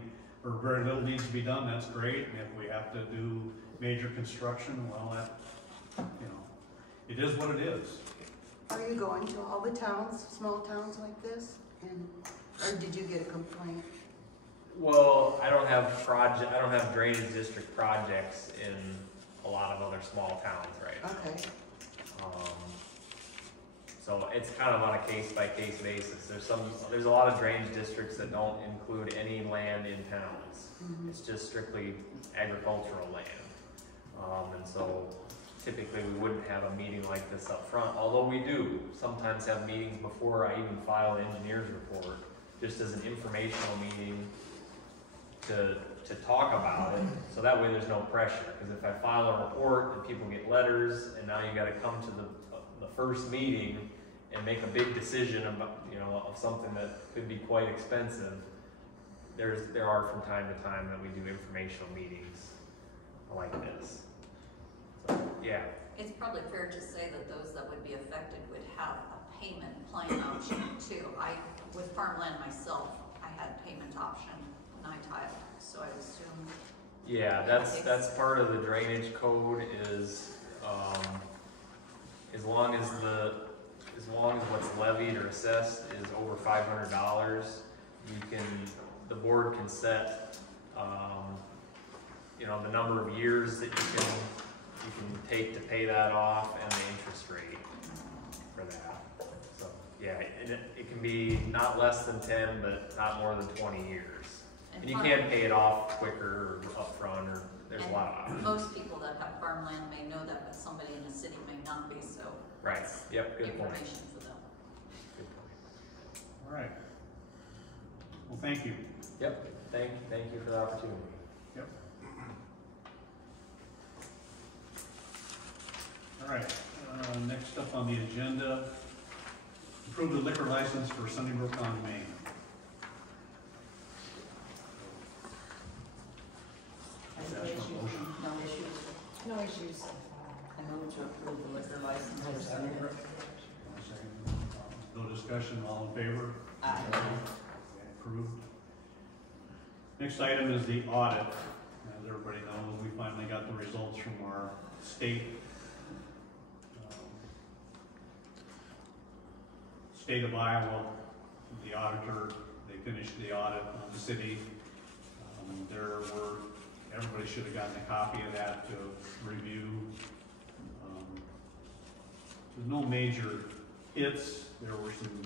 or very little needs to be done, that's great. And if we have to do major construction, well, it is what it is. Are you going to all the towns, small towns like this? Or did you get a complaint? Well, I don't have drainage district projects in a lot of other small towns right now. Okay. So it's kind of on a case-by-case basis. There's a lot of drainage districts that don't include any land in towns. It's just strictly agricultural land. And so typically we wouldn't have a meeting like this up front, although we do sometimes have meetings before I even file the engineer's report, just as an informational meeting to talk about it, so that way there's no pressure. Because if I file a report and people get letters, and now you got to come to the first meeting and make a big decision about of something that could be quite expensive, there are from time to time that we do informational meetings like this. So, yeah. It's probably fair to say that those that would be affected would have a payment plan option too. With farmland myself, I had payment option when I tiled, so I assume. Yeah, that's part of the drainage code is, as long as what's levied or assessed is over $500, the board can set, the number of years that you can take to pay that off and the interest rate for that. So yeah, it can be not less than 10, but not more than 20 years. And you can pay it off quicker or upfront, or there's a lot of options. Most people that have farmland may know that, but somebody in the city may not be, so. Right, yep, good point. Information for them. Good point. All right. Well, thank you. Yep, thank you for the opportunity. Yep. All right, next up on the agenda, approve the liquor license for Sunnybrook on Main. Resolution discussion, all in favor? Aye. Approved. Next item is the audit. As everybody knows, we finally got the results from our state state of Iowa, the auditor. They finished the audit on the city. Everybody should have gotten a copy of that to review. There's no major hits. There were some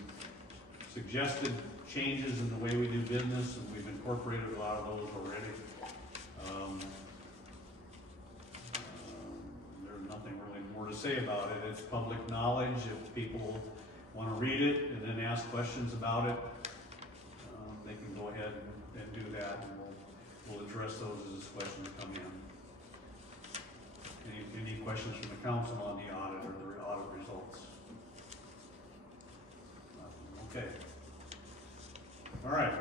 suggested changes in the way we do business, and we've incorporated a lot of those already. There's nothing really more to say about it. It's public knowledge. If people want to read it and then ask questions about it, they can go ahead and do that, and we'll address those as questions come in. Any questions from the council on the audit or the audit results? Okay. All right,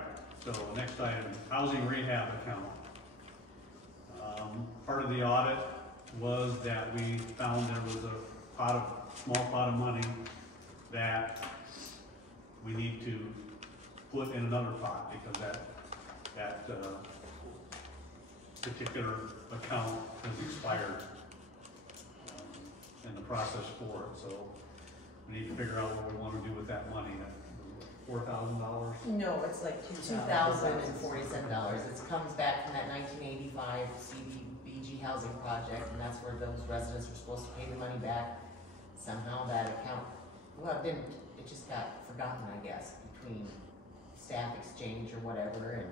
so next item, housing rehab account. Part of the audit was that we found there was a small pot of money that we need to put in another pot because that particular account has expired in the process for it. So we need to figure out what we want to do with that money. $4,000? No, it's like $2,047. It comes back from that 1985 CDBG housing project, and that's where those residents were supposed to pay the money back. Somehow that account, it just got forgotten, I guess, between staff exchange or whatever, and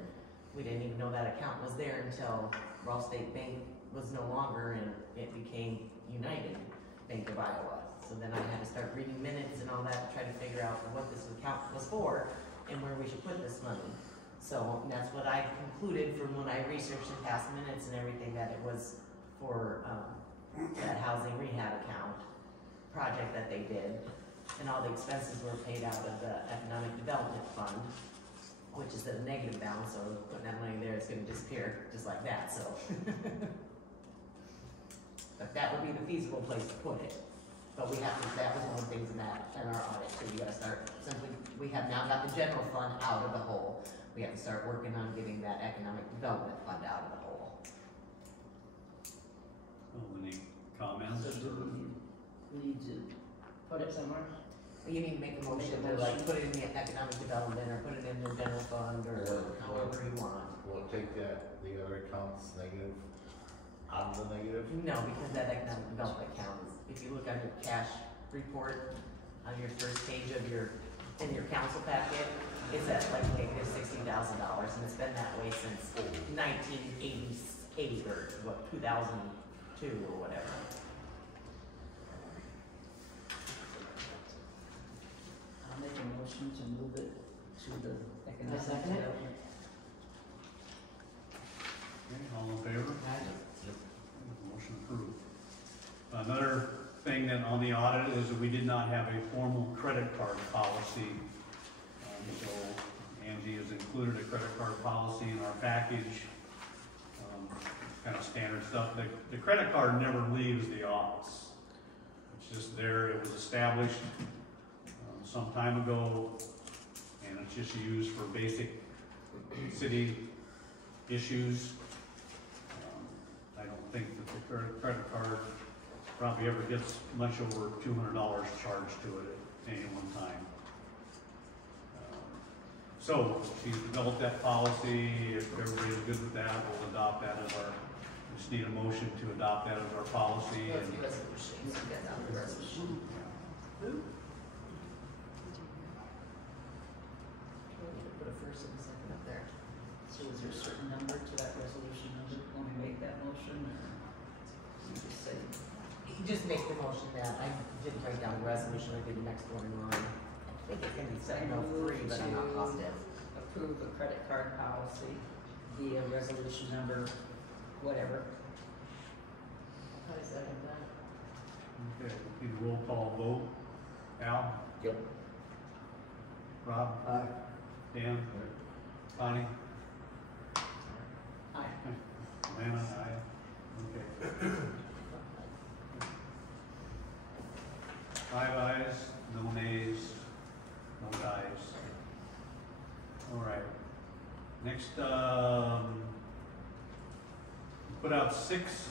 we didn't even know that account was there until Ross State Bank was no longer, and it became United Bank of Iowa. So then I had to start reading minutes and all that to try to figure out what this account was for and where we should put this money. So that's what I concluded from when I researched the past minutes and everything, that it was for that housing rehab account project that they did. And all the expenses were paid out of the Economic Development Fund, which is at a negative balance, so putting that money there is going to disappear just like that. So, but that would be the feasible place to put it. But we have to, that was one of the things in our audit too. We gotta start we have now got the general fund out of the hole. We have to start working on getting that economic development fund out of the hole. Any comments? So do we need to put it somewhere? You need to make a motion to like put it in the economic development or put it in the general fund or however you want. We'll take the other accounts negative out of the negative. No, because that economic development account is, if you look under cash report on your first page of in your council packet, it's at like negative $60,000, and it's been that way since 1988 or what, 2002 or whatever. I'll make a motion to move it to the economic second it. development. Okay, all in favor? Motion approved. Another thing that on the audit is that we did not have a formal credit card policy. So Angie has included a credit card policy in our package. Kind of standard stuff. The credit card never leaves the office. It's just there. It was established some time ago, and it's just used for basic city issues. I don't think that the credit card probably ever gets much over $200 charged to it at any one time. So she's developed that policy. If everybody's good with that, we'll adopt that as our, we just need a motion to adopt that as our policy. That's the resolution. You get down the resolution. Put a first and a second up there. So is there a certain number to that resolution number when we make that motion, or you just say? You just make the motion that, I didn't write down the resolution, I did the next one in line. I think it's gonna be 703, but I'm not positive. Approve the credit card policy via resolution number, whatever. How does that end up? Okay, need a roll call vote. Al? Yep. Rob? Aye. Dan? Bonnie? Aye. Lana? Aye. Okay. 5 ayes, no nays, no All right. Next, put out six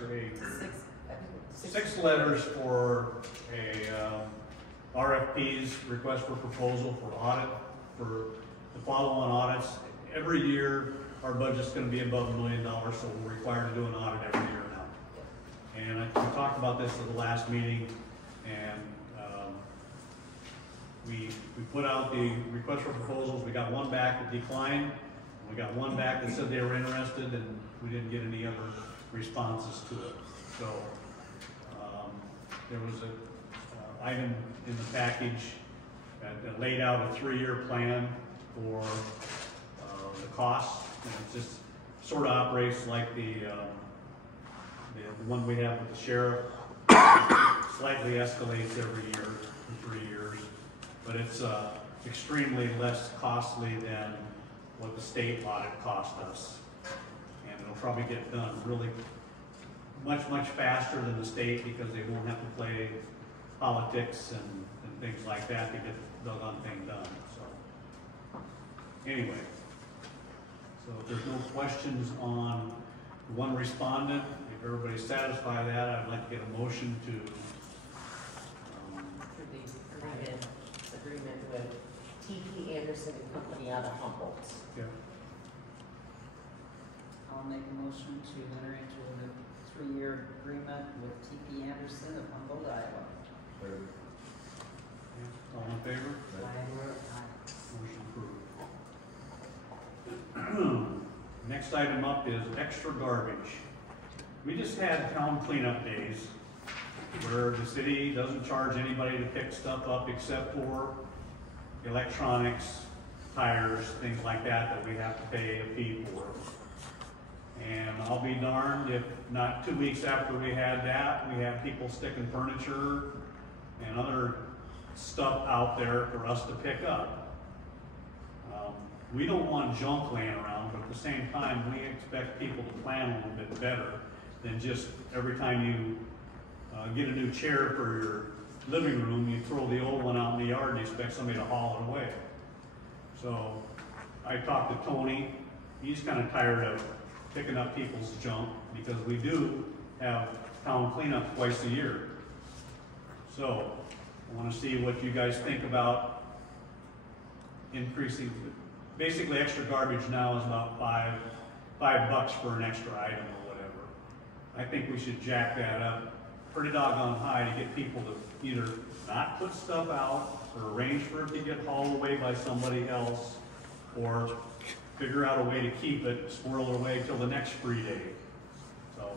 or eight? Six letters for a RFPs, request for proposal for audit, for the follow-on audits. Every year, our budget's gonna be above $1 million, so we're required to do an audit every year now. And we talked about this at the last meeting, and we put out the request for proposals. We got one back that declined. We got one back that said they were interested, and we didn't get any other responses to it. So there was a item in the package that laid out a 3-year plan for the costs, and it just sort of operates like the one we have with the sheriff. Slightly escalates every year for 3 years, but it's extremely less costly than what the state audit cost us, and it'll probably get done really much faster than the state, because they won't have to play politics and things like that to get the doggone thing done. So anyway, so if there's no questions on one respondent, if everybody's satisfied with that, I'd like to get a motion to For the agreement with T.P. Anderson and Company out of Humboldt. yeah. I'll make a motion to enter into a 3-year agreement with T.P. Anderson of Humboldt, Iowa. Third. All in favor? Motion approved. Next item up is extra garbage. We just had town cleanup days where the city doesn't charge anybody to pick stuff up except for electronics, tires, things like that we have to pay a fee for. And I'll be darned if not 2 weeks after we had that, we have people sticking furniture and other stuff out there for us to pick up. We don't want junk laying around, but at the same time, we expect people to plan a little bit better than just every time you get a new chair for your living room, you throw the old one out in the yard and expect somebody to haul it away. So I talked to Tony. He's kind of tired of picking up people's junk, because we do have town cleanup twice a year. So I want to see what you guys think about increasing. Basically, extra garbage now is about $5 for an extra item or whatever. I think we should jack that up pretty doggone high to get people to either not put stuff out, or arrange for it to get hauled away by somebody else, or figure out a way to keep it, squirrel it away till the next free day. So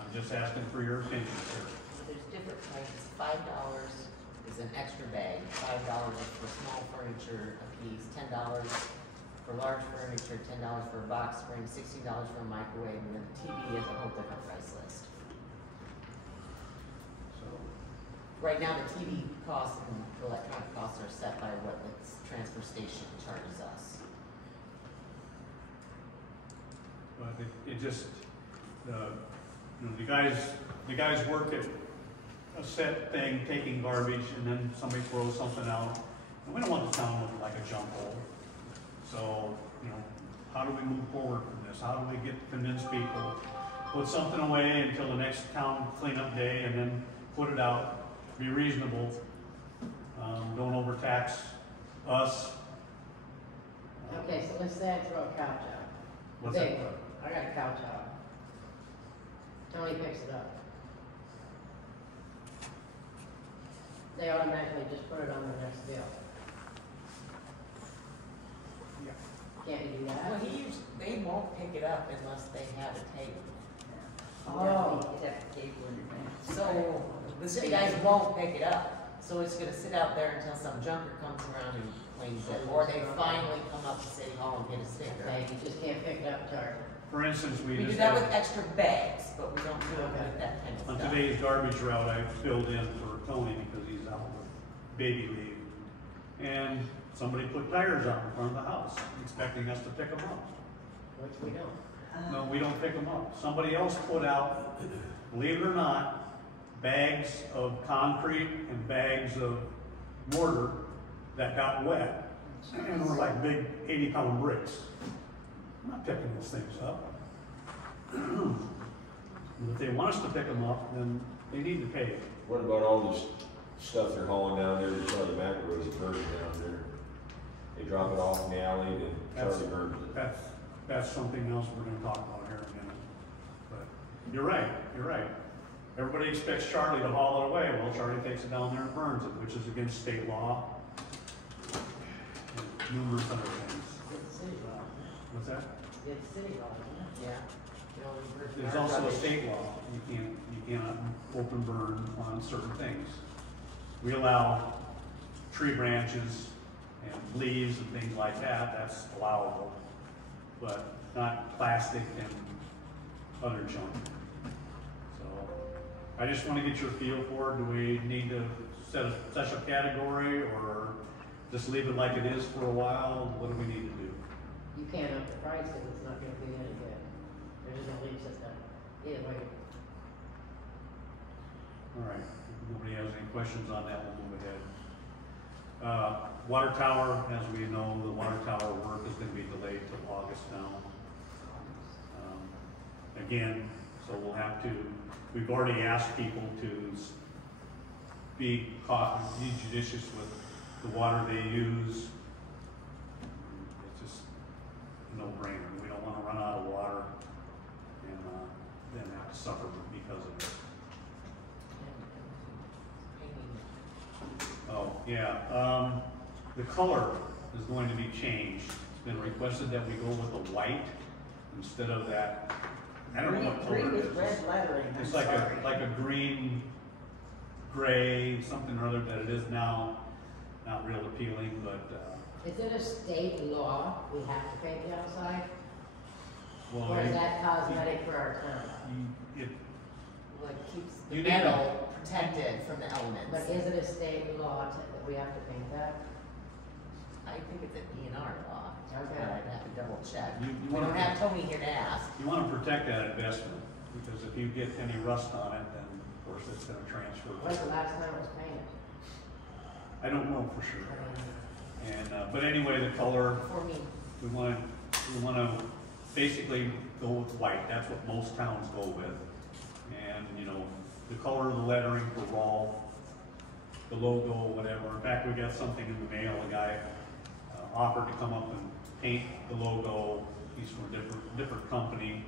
I'm just asking for your opinion, sir. There's different prices. $5 is an extra bag. $5 is for small furniture a piece. $10 for large furniture. $10 for a box spring. $16 for a microwave. And then the TV is a whole different price list. So Right now, the TV costs and the electronic costs are set by what the transfer station charges us. but it just, the guys work at a set thing, taking garbage, and then somebody throws something out. And we don't want the town looking like a junk hole. So, how do we move forward from this? How do we convince people, put something away until the next town cleanup day, and then put it out, be reasonable, don't overtax us. Okay, so let's say I throw a couch out. What's Big that? one. I got a couch out. Tony picks it up. They automatically just put it on the next bill. Can't you do Well, that? they won't pick it up unless they have a table. Oh. You'd have to table anything. So the city guys won't pick it up. So it's gonna sit out there until some junker comes around and cleans it, or they finally come up to City Hall and get a sticker. Okay, you just can't pick it up, Target. For instance, we We do just that had, with extra bags, but we don't do it with that kind of on stuff. today's garbage route, I filled in for Tony because he's out with baby leave. And somebody put tires out in front of the house, expecting us to pick them up. Which we don't. No, we don't pick them up. Somebody else put out, believe it or not, bags of concrete and bags of mortar that got wet. and we're like big 80-pound bricks. I'm not picking those things up. If they want us to pick them up, then they need to pay. What about all this stuff they're hauling down there, the Charlie McElroy's burning down there? They drop it off in the alley and Charlie burns it. That's something else we're gonna talk about here in a minute. But you're right. Everybody expects Charlie to haul it away. Well, Charlie takes it down there and burns it, which is against state law. And numerous other things. It's city law. What's that? It's city law, isn't it? Yeah. You know, when There's also a state law. You cannot open burn on certain things. We allow tree branches and leaves and things like that. That's allowable, but not plastic and other junk. So I just want to get your feel for it. Do we need to set a category or just leave it like it is for a while? What do we need to do? You can't up the price because it's not gonna be any good. There's no leaf system. Either way. All right, if nobody has any questions on that, we'll move ahead. Water tower, as we know, the water tower work is gonna be delayed till August now. Again, so we'll have to, we've already asked people to be judicious with the water they use. It's just a no-brainer. We don't wanna run out of water and then have to suffer because of it. Oh, yeah, the color is going to be changed. It's been requested that we go with a white instead of that, I don't know what color Green it with is. red lettering. It's I'm like sorry. a green, gray, something or other that it is now, not real appealing, but, Is it a state law we have to paint the outside? well, Or is that cosmetic for our town? it, Well, it keeps the You need metal protected from the elements. But is it a state law that we have to paint that? I think it's an DNR law. Okay. I'd have to double check. You We wanna- don't have Tony here to ask. you wanna protect that investment, because if you get any rust on it, then of course it's gonna transfer. When's the last time it was painted? I don't know for sure. And, but anyway, the color, For me. we wanna basically go with white. That's what most towns go with. And, you know, the color of the lettering for wall, the logo, whatever. In fact, we got something in the mail. A guy offered to come up and paint the logo. He's from a different company.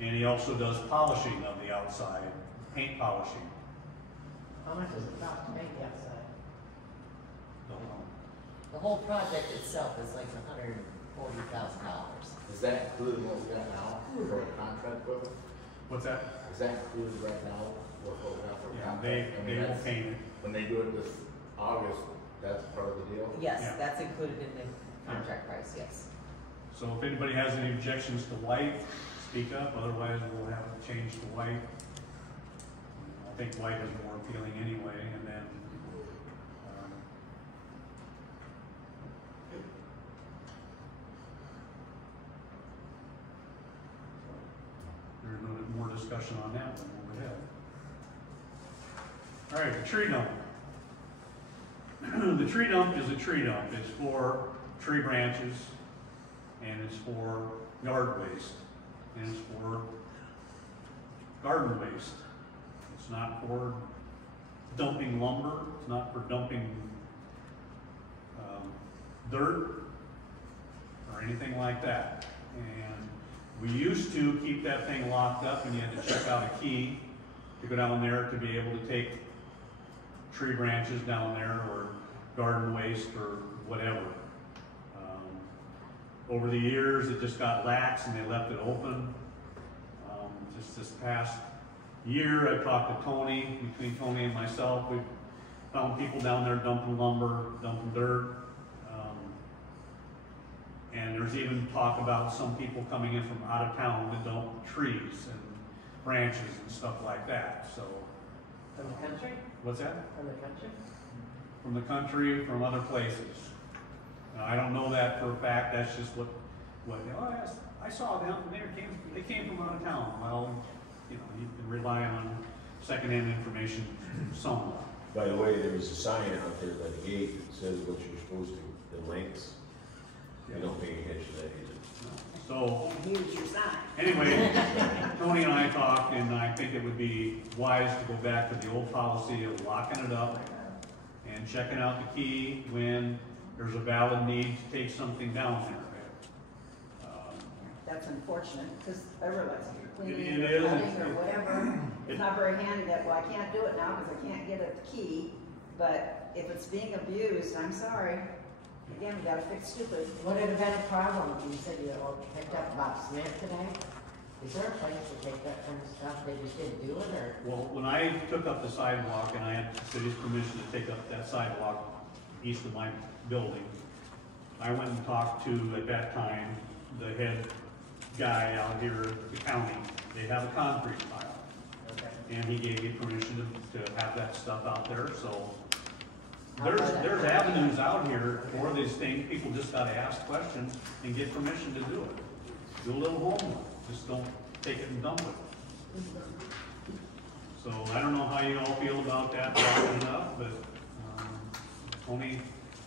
And he also does polishing of the outside, paint polishing. How much does it cost to paint the outside? Don't know. The whole project itself is like $140,000. Is that included what we got now for a contract with them? What's that? Is that included right now with what we got for a Yeah, contract? they I mean, will that's- paint it. When they do it this August, that's part of the deal? Yes, Yeah. that's included in the contract price, yes. So if anybody has any objections to white, speak up, otherwise we'll have it changed to white. I think white is more appealing anyway, and then, there's no more discussion on that, we'll move ahead. All right, the tree dump. The tree dump is a tree dump. It's for tree branches, and it's for yard waste, and it's for garden waste. It's not for dumping lumber, it's not for dumping dirt or anything like that. And we used to keep that thing locked up and you had to check out a key to go down there to be able to take tree branches down there or garden waste or whatever. Over the years, it just got lax and they left it open. Just this past year, I talked to Tony, between Tony and myself, we found people down there dumping lumber, dumping dirt. And there's even talk about some people coming in from out of town to dump trees and branches and stuff like that, so. From the country? What's that? From the country? From the country, from other places. Now, I don't know that for a fact, that's just what, oh, yes, I saw them, they came from out of town. Well, you know, you can rely on secondhand information somewhat. By the way, there was a sign out there by the gate that says what you're supposed to, the lengths You don't pay attention to that either. So, And here's your sign. anyway, Tony and I talked, and I think it would be wise to go back to the old policy of locking it up and checking out the key when there's a valid need to take something down there. That's unfortunate, because I realize if you're It cleaning is. or cutting or whatever, it's not very handy that, well, I can't do it now because I can't get a key. But if it's being abused, I'm sorry. Again, we gotta fix stupid. Would it have been a problem if you said you all picked up about cement today? Is there a place to take that kind of stuff? They just didn't do it, or? Well, when I took up the sidewalk and I had the city's permission to take up that sidewalk east of my building, I went and talked to, at that time, the head guy out here at the county. They have a concrete pile. And he gave me permission to have that stuff out there, so there's avenues out here for these things. People just gotta ask questions and get permission to do it. Do a little homework, just don't take it and dump it. So I don't know how you all feel about that, locking it up, but, Tony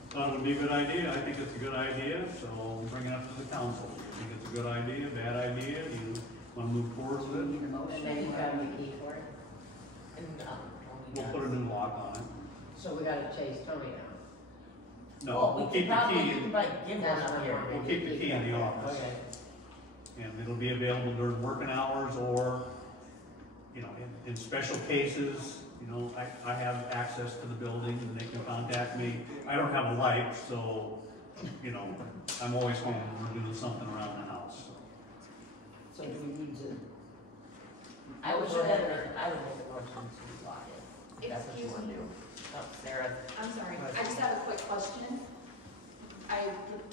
thought it would be a good idea. I think it's a good idea, so we'll bring it up to the council. I think it's a good idea, bad idea, you wanna move forward with it? Need a motion? And then you got a new key for it? And, We'll put a new lock on it. so we gotta chase Tony down. No, we'll keep the key, That's what we're- we'll keep the key in the office. Okay. And it'll be available during working hours or, you know, in special cases, you know, I have access to the building and they can contact me. I don't have a light, so, you know, I'm always home or doing something around the house. So do we need to? I would go ahead and, I would make a motion to lock it. That's what you wanna do. Oh, Sarah. I'm sorry, I just have a quick question. I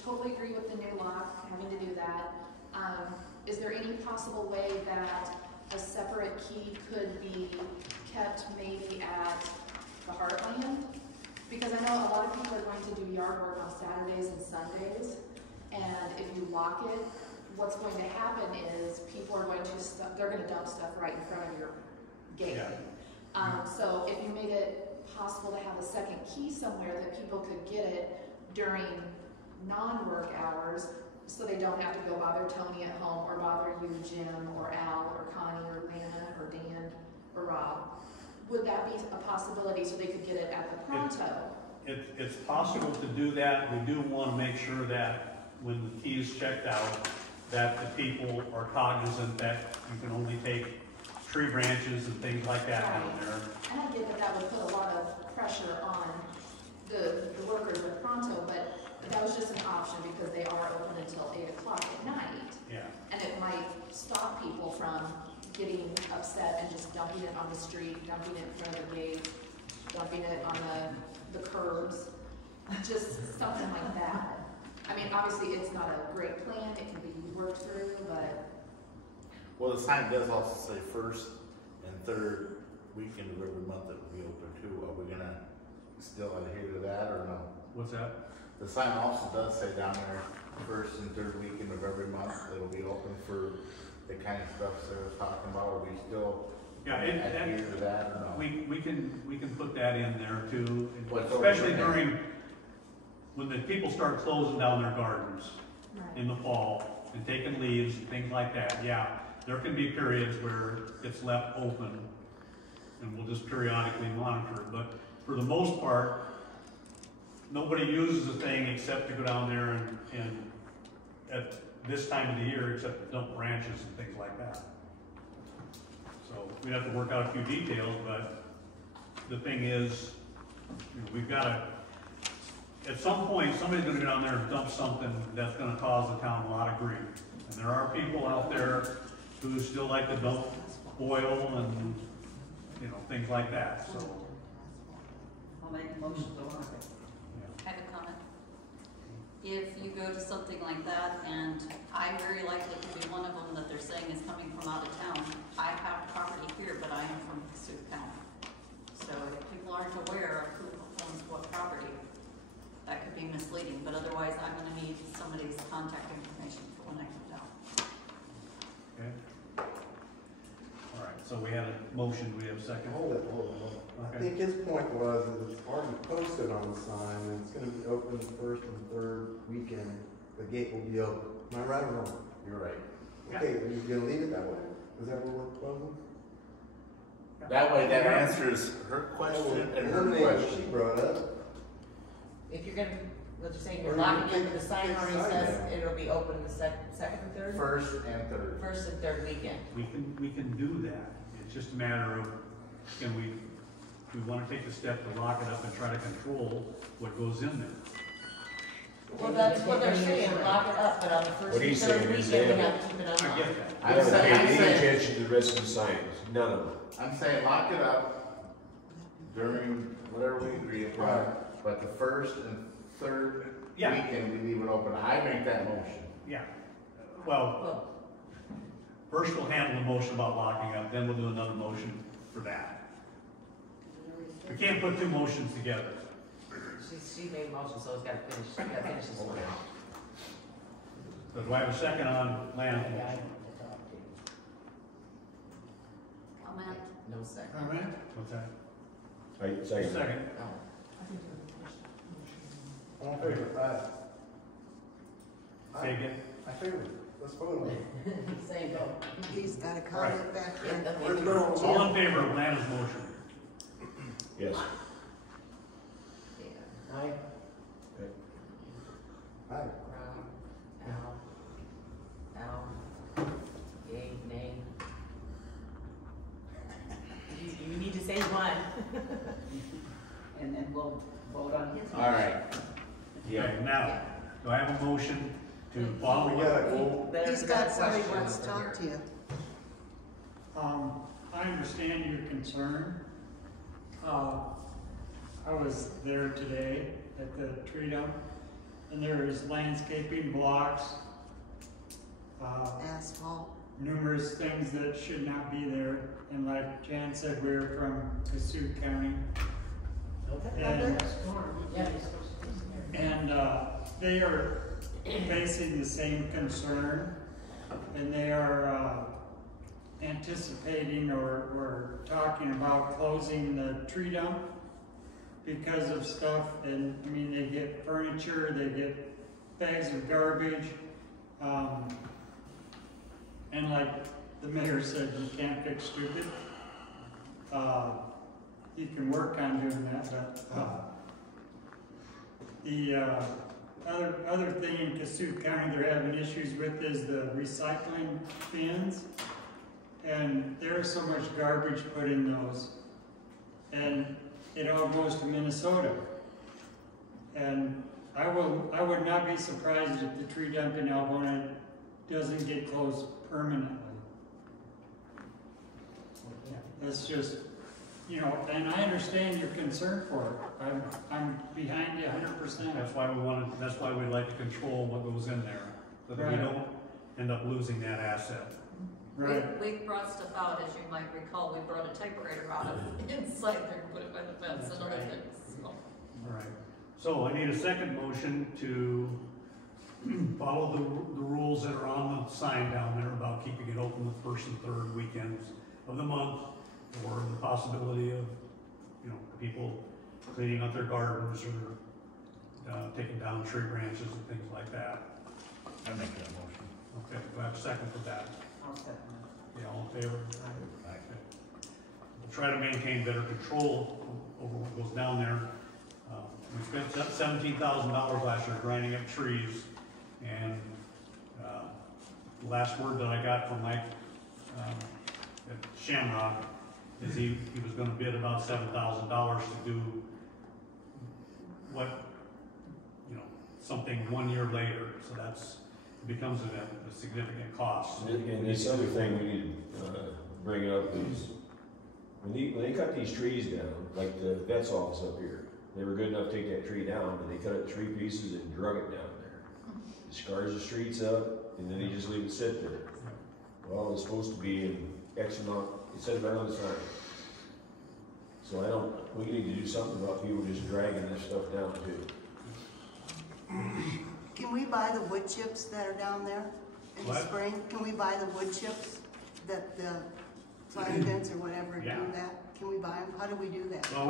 totally agree with the new lock, having to do that. Is there any possible way that a separate key could be kept maybe at the Heartland? Because I know a lot of people are going to do yard work on Saturdays and Sundays, and if you lock it, what's going to happen is people are going to, they're gonna dump stuff right in front of your gate. Yeah. So if you made it possible to have a second key somewhere that people could get it during non-work hours, so they don't have to go bother Tony at home, or bother you, Jim, or Al, or Connie, or Lana, or Dan, or Rob, would that be a possibility so they could get it at the Pronto? It's possible to do that. We do want to make sure that when the key is checked out, that the people are cognizant that you can only take tree branches and things like that down there. And I get that that would put a lot of pressure on the workers at Pronto, but that was just an option because they are open until 8 o'clock at night. Yeah. And it might stop people from getting upset and just dumping it on the street, dumping it in front of the gate, dumping it on the curbs, just something like that. I mean, obviously, it's not a great plan, it can be worked through, but. Well, the sign does also say first and third weekend of every month it will be open too. Are we gonna still adhere to that or no? What's that? The sign also does say down there, first and third weekend of every month, it'll be open for the kind of stuff Sarah's talking about. Are we still adhere to that or no? We can put that in there too, What's especially over there? during, when the people start closing down their gardens in the fall and taking leaves and things like that. Yeah, there can be periods where it's left open and we'll just periodically monitor it. But for the most part, nobody uses the thing except to go down there and at this time of the year, except to dump branches and things like that. So we'd have to work out a few details, but the thing is, you know, we've got to, at some point, somebody's going to go down there and dump something that's going to cause the town a lot of grief. And there are people out there who still like to dump oil and, you know, things like that, so. I'll make a motion to lock it. I have a comment. If you go to something like that, and I very likely to be one of them that they're saying is coming from out of town, I have property here, but I am from Sioux County. So if people aren't aware of who owns what property, that could be misleading, but otherwise I'm gonna need somebody's contact information for when I come down. Okay. All right, so we had a motion, we have a second. Hold it. I think his point was that it's already posted on the sign, and it's gonna be open the first and third weekend the gate will be open. Am I right or wrong? You're right. Okay, are you gonna leave it that way? Is that what we're proposing? That way, that answers her question and her Eliminate what question. she brought up. If you're gonna, what you're saying, Or you're you locking take- in, the sign take already sign says down. it'll be open the second and third? First and third. First and third weekend. We can do that. It's just a matter of, can we wanna take the step to lock it up and try to control what goes in there. Well, that's what they're saying, lock it up, but on the first What and he's third saying is weekend, we they have to keep it I unlocked. get that. I haven't I'm paid any saying- attention to the rest of the signs, none of them. I'm saying lock it up during whatever we agree upon, but the first and third Yeah. weekend, we leave it open. I make that motion. Yeah. Well, Well, first we'll handle the motion about locking up, then we'll do another motion for that. We can't put two motions together. she made a motion, so it's gotta finish, you gotta finish this one. So do I have a second on Lana's motion? Comment? No second. What's that? I second. Second. No. All in favor? Aye. Say again? I favor it. Let's vote on it. Same vote. He's got a comment back And there. the- Where's Bill? All in favor of Lana's motion? Yes. Aye. Aye. Al, yay, nay. You need to say one. And then we'll vote on his. All right. Okay, now, do I have a motion to follow? We gotta go. He's got somebody who wants to talk to you. I understand your concern. I was there today at the tree dump, and there is landscaping blocks, Asphalt. numerous things that should not be there. And like Jan said, we're from Cassuth County. And they are facing the same concern, and they are anticipating or talking about closing the tree dump because of stuff. And I mean, they get furniture, they get bags of garbage, and like the mayor said, you can't fix stupid. You can work on doing that, but the other thing in Cassuth County they're having issues with is the recycling bins. And there's so much garbage put in those. And it all goes to Minnesota. And I would not be surprised if the tree dump in Algona doesn't get closed permanently. That's just, you know, and I understand your concern for it. I'm behind you 100%. That's why we'd like to control what goes in there, so that we Right. don't end up losing that asset. Right. We brought stuff out, as you might recall, we brought a typewriter out of inside there, put it by the fence That's and other right. things, so. All right. So I need a second motion to follow the rules that are on the sign down there about keeping it open the first and third weekends of the month, or the possibility of, you know, people cleaning up their gardens or taking down tree branches and things like that. I make that motion. Okay, do I have a second for that? I'll second it. Yeah, all in favor? Okay. We'll try to maintain better control over what goes down there. We spent $17,000 last year grinding up trees, and the last word that I got from Mike at Shamrock is he was gonna bid about $7,000 to do what, you know, something 1 year later, so it becomes a significant cost. And this other thing we need to bring up is, when they cut these trees down, like the vet's office up here, they were good enough to take that tree down, but they cut it 3 pieces and drug it down there. It scars the streets up, and then they just leave it sit there. Well, it's supposed to be in X amount, it says right on the sign. So we need to do something about people just dragging this stuff down too. Can we buy the wood chips that are down there in the What? spring? Can we buy the wood chips that the flag fence or whatever do Yeah. that? Can we buy them? How do we do that? Well,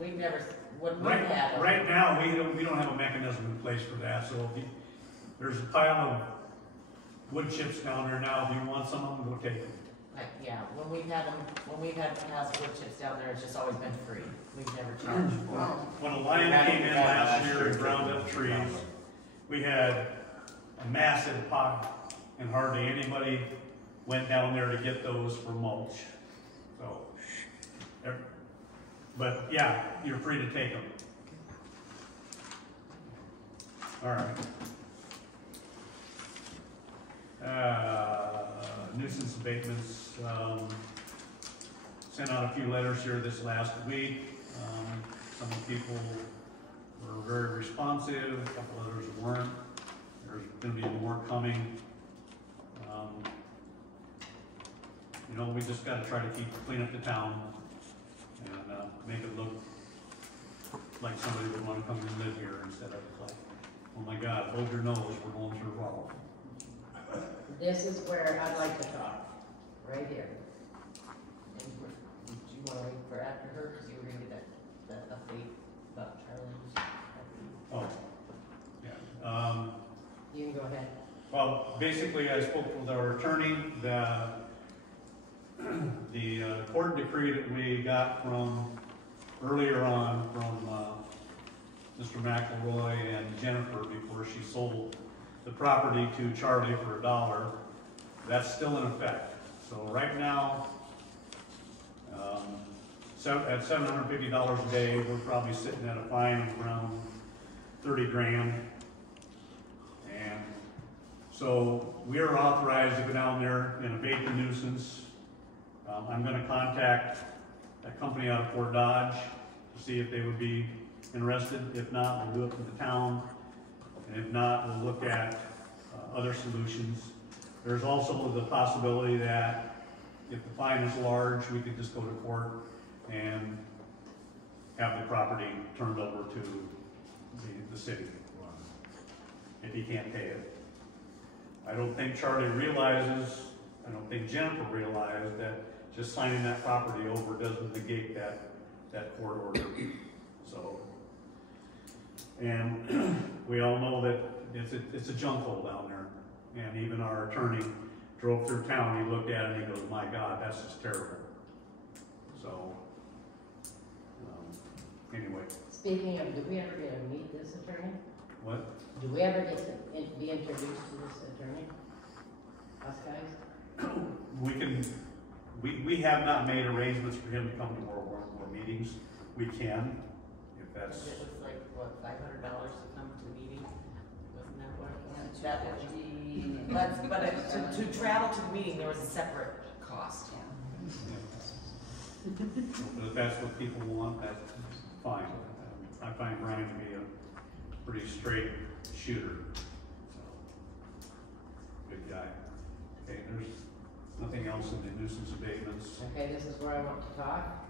We've never, when we Right, have them. right now, we don't have a mechanism in place for that, so if you, there's a pile of wood chips down there now, if you want some of them, go take them. Like, yeah, when we've had the house wood chips down there, it's just always been free. We've never charged for it. When a lion came in last year and ground up trees, we had a massive pot, and hardly anybody went down there to get those for mulch. So, but yeah, you're free to take them. All right. Nuisance abatements, sent out a few letters here this last week. Some people were very responsive, a couple others weren't. There's gonna be more coming. You know, we just gotta try to clean up the town and make it look like somebody would wanna come and live here instead of like, oh my God, hold your nose, we're going through Raleigh. This is where I'd like to talk, right here. And do you wanna wait for after her, cause you were gonna get that update about Charlie's? Oh, yeah. You can go ahead. Well, basically, I spoke with our attorney. The court decree that we got from earlier on from Mr. McElroy and Jennifer before she sold the property to Charlie for $1, that's still in effect. So right now, at $750 a day, we're probably sitting at a fine of around 30 grand. And so we are authorized to go down there and abate the nuisance. I'm going to contact a company out of Fort Dodge to see if they would be interested. If not, we'll do it for the town. And if not, we'll look at other solutions. There's also the possibility that if the fine is large, we could just go to court and have the property turned over to the city if he can't pay it. I don't think Charlie realizes, I don't think Jennifer realized that just signing that property over doesn't negate that court order. So, and we all know that it's a junk hole down there. And even our attorney drove through town, he looked at it and he goes, my God, that's just terrible. So, anyway. Speaking of, do we ever get to meet this attorney? What? Do we ever get to be introduced to this attorney? Us guys? We have not made arrangements for him to come to our meetings. We can, if that's. It was like, what, $500 to come to the meeting? Wasn't that what? That would be, but to travel to the meeting, there was a separate cost. But if that's what people want, that's fine. I find Brian to be a pretty straight shooter. So, good guy. Okay, there's nothing else in the nuisance abatements. Okay, this is where I want to talk.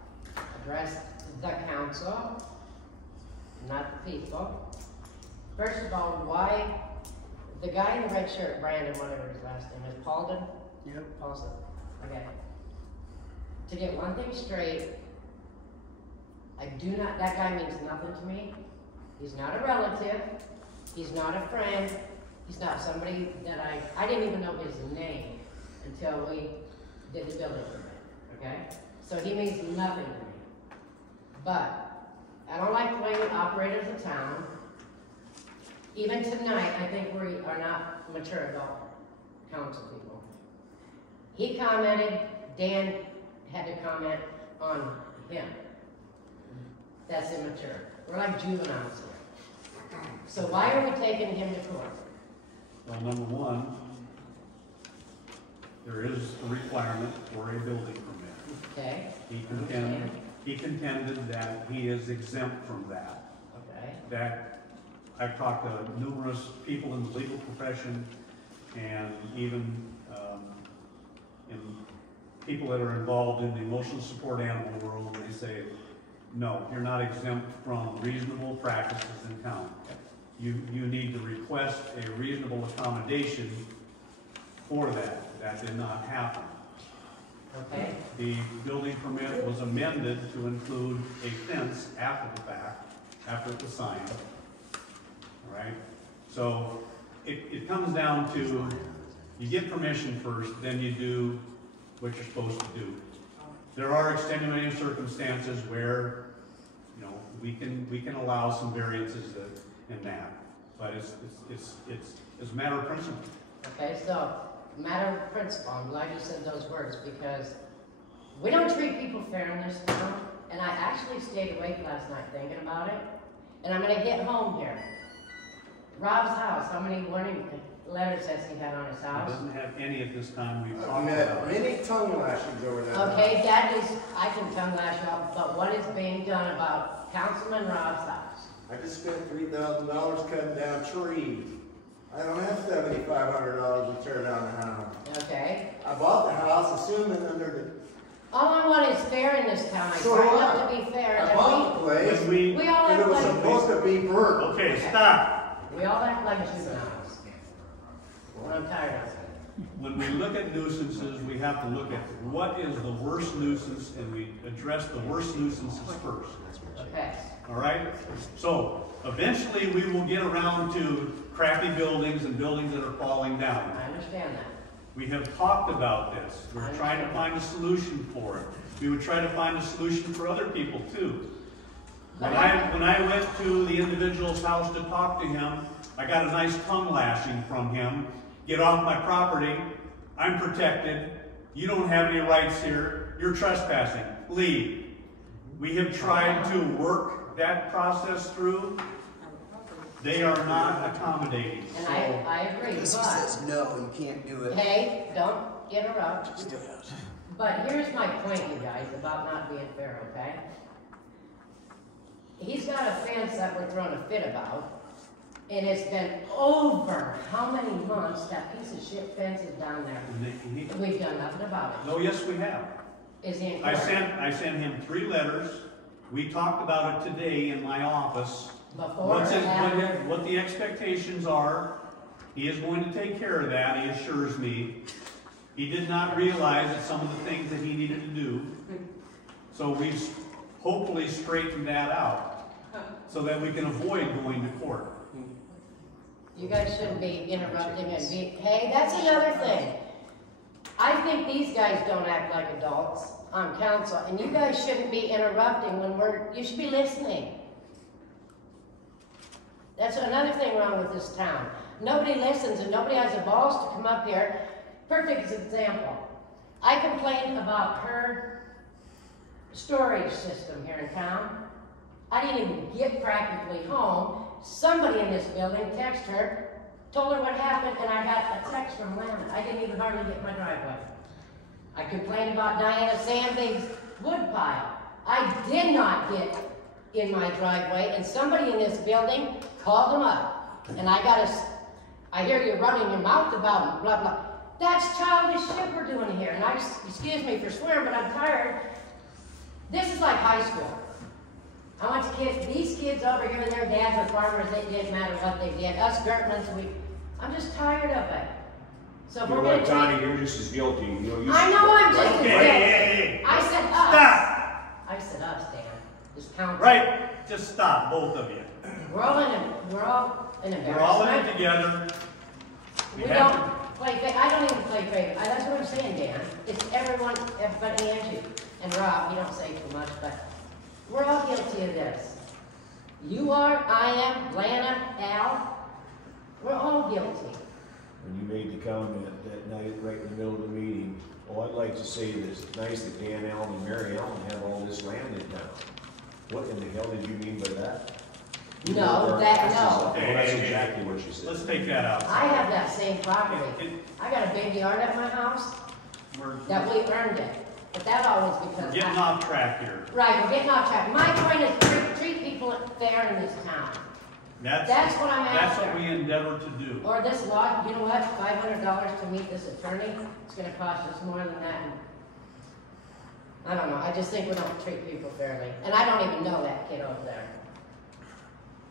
Address the council, not the people. First of all, why, the guy in the red shirt, Brandon, whatever his last name is, Paulden? Yep. Paulson, okay. To get one thing straight, that guy means nothing to me. He's not a relative, he's not a friend, he's not somebody that I didn't even know his name until we did the building permit, okay? So he means nothing to me. But I don't like playing with operators of town. Even tonight, I think we are not mature adult council people. He commented, Dan had to comment on him. That's immature. We're like juveniles here. So why are we taking him to court? Well, number one, there is a requirement for a building permit. Okay. He contended that he is exempt from that. Okay. That I've talked to numerous people in the legal profession and even in people that are involved in the emotional support animal world, they say, no, you're not exempt from reasonable practices in town. You need to request a reasonable accommodation for that. That did not happen. Okay, The building permit was amended to include a fence after the fact, after it was signed. All right? So it comes down to, you get permission first, then you do what you're supposed to do. There are extenuating circumstances where, you know, we can allow some variances in that, but it's a matter of principle. okay, so, matter of principle, I'm glad you said those words, because we don't treat people fair in this town, and I actually stayed awake last night thinking about it, and I'm gonna hit home here. Rob's house, how many warning letters has he had on his It house? doesn't have any at this time we've I talked met about. many tongue lashings over that. Okay, that is, I can tongue lash out, but what is being done about Councilman Rob's house? I just spent $3,000 cutting down trees. I don't have $7,500 to tear down the house. Okay? I bought the house assuming under All I want is fair in this town. I So signed do up I. to be fair. I bought the place, When we, We all and act it was like, supposed to be burnt. okay, stop. we all act like juveniles. Well, I'm tired of it. When we look at nuisances, we have to look at what is the worst nuisance, and we address the worst nuisances first. Okay. All right? So, eventually, we will get around to crappy buildings and buildings that are falling down. I understand that. We have talked about this. We're trying to find a solution for it. We would try to find a solution for other people too. When I went to the individual's house to talk to him, I got a nice tongue lashing from him. Get off my property. I'm protected. You don't have any rights here. You're trespassing. Leave. We have tried to work that process through. They are not accommodating. And So, I agree, Because he but, says, no, you can't do it. hey, don't interrupt. But here's my point, you guys, about not being fair, okay? He's got a fence that we're throwing a fit about, and it's been over how many months that piece of shit fence is down there. And we've done nothing about it. No, yes, we have. Is he in I court? sent him 3 letters. We talked about it today in my office. Before or after? What the expectations are. He is going to take care of that, he assures me. He did not realize that some of the things that he needed to do. So we've hopefully straightened that out so that we can avoid going to court. You guys shouldn't be interrupting and be, hey, that's another thing. I think these guys don't act like adults on council, and you guys shouldn't be interrupting when you should be listening. That's another thing wrong with this town. Nobody listens and nobody has the balls to come up here. Perfect example. I complained about her storage system here in town. I didn't even get practically home. Somebody in this building texted her, told her what happened, and I got a text from Lana. I didn't even hardly get my driveway. I complained about Diana Sandvig's wood pile. I did not get in my driveway, and somebody in this building called them up. And I hear you running your mouth about blah, blah. That's childish shit we're doing here. And excuse me for swearing, but I'm tired. This is like high school. I want these kids over here and their dads are farmers, it didn't matter what they did. Us Gertmans, I'm just tired of it. So You know we're gonna what, Tony, you're just as guilty. You know, I know I'm just as Okay, guilty. hey. I said us. Stop! I said us, Dan. This council. Right, just stop, both of you. We're all in embarrassment. We're all in it together. We don't play fair. I don't even play fair. That's what I'm saying, Dan. It's everybody, Angie, and Rob. You don't say too much, but we're all guilty of this. You are, I am, Lana, Al. We're all guilty. When you made the comment that night, right in the middle of the meeting, oh, I'd like to say that it's nice that Dan Allen and Mary Allen have all this land in town. What in the hell did you mean by that? No, Well, that's Hey, exactly what she said. Let's take that out. I have that same property. I got a big yard at my house that we earned it. But that always We're because. getting off track here. Right, we're getting off track. My point is treat people fair in this town. That's what I'm That's after. what we endeavor to do. Or this law, you know what, $500 to meet this attorney, it's gonna cost us more than that. I don't know, I just think we don't treat people fairly. And I don't even know that kid over there.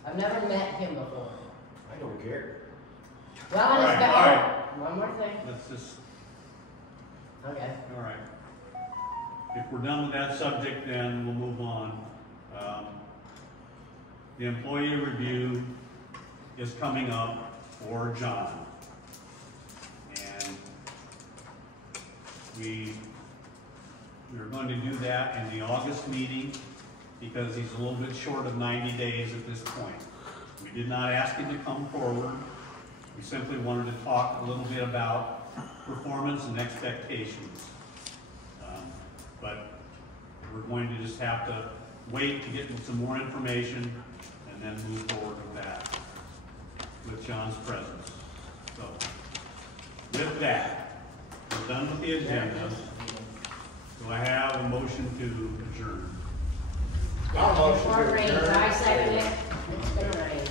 I've never met him before. I don't care. Well, and it's All right. one more thing. Let's just, Okay. all right. if we're done with that subject, then we'll move on. The employee review is coming up for John. And we're going to do that in the August meeting because he's a little bit short of 90 days at this point. We did not ask him to come forward. We simply wanted to talk a little bit about performance and expectations. But we're going to just have to wait to get some more information and then move forward with that, with John's presence. So, with that, we're done with the agenda. Do I have a motion to adjourn? Before it rains, I second it. It's gonna rain.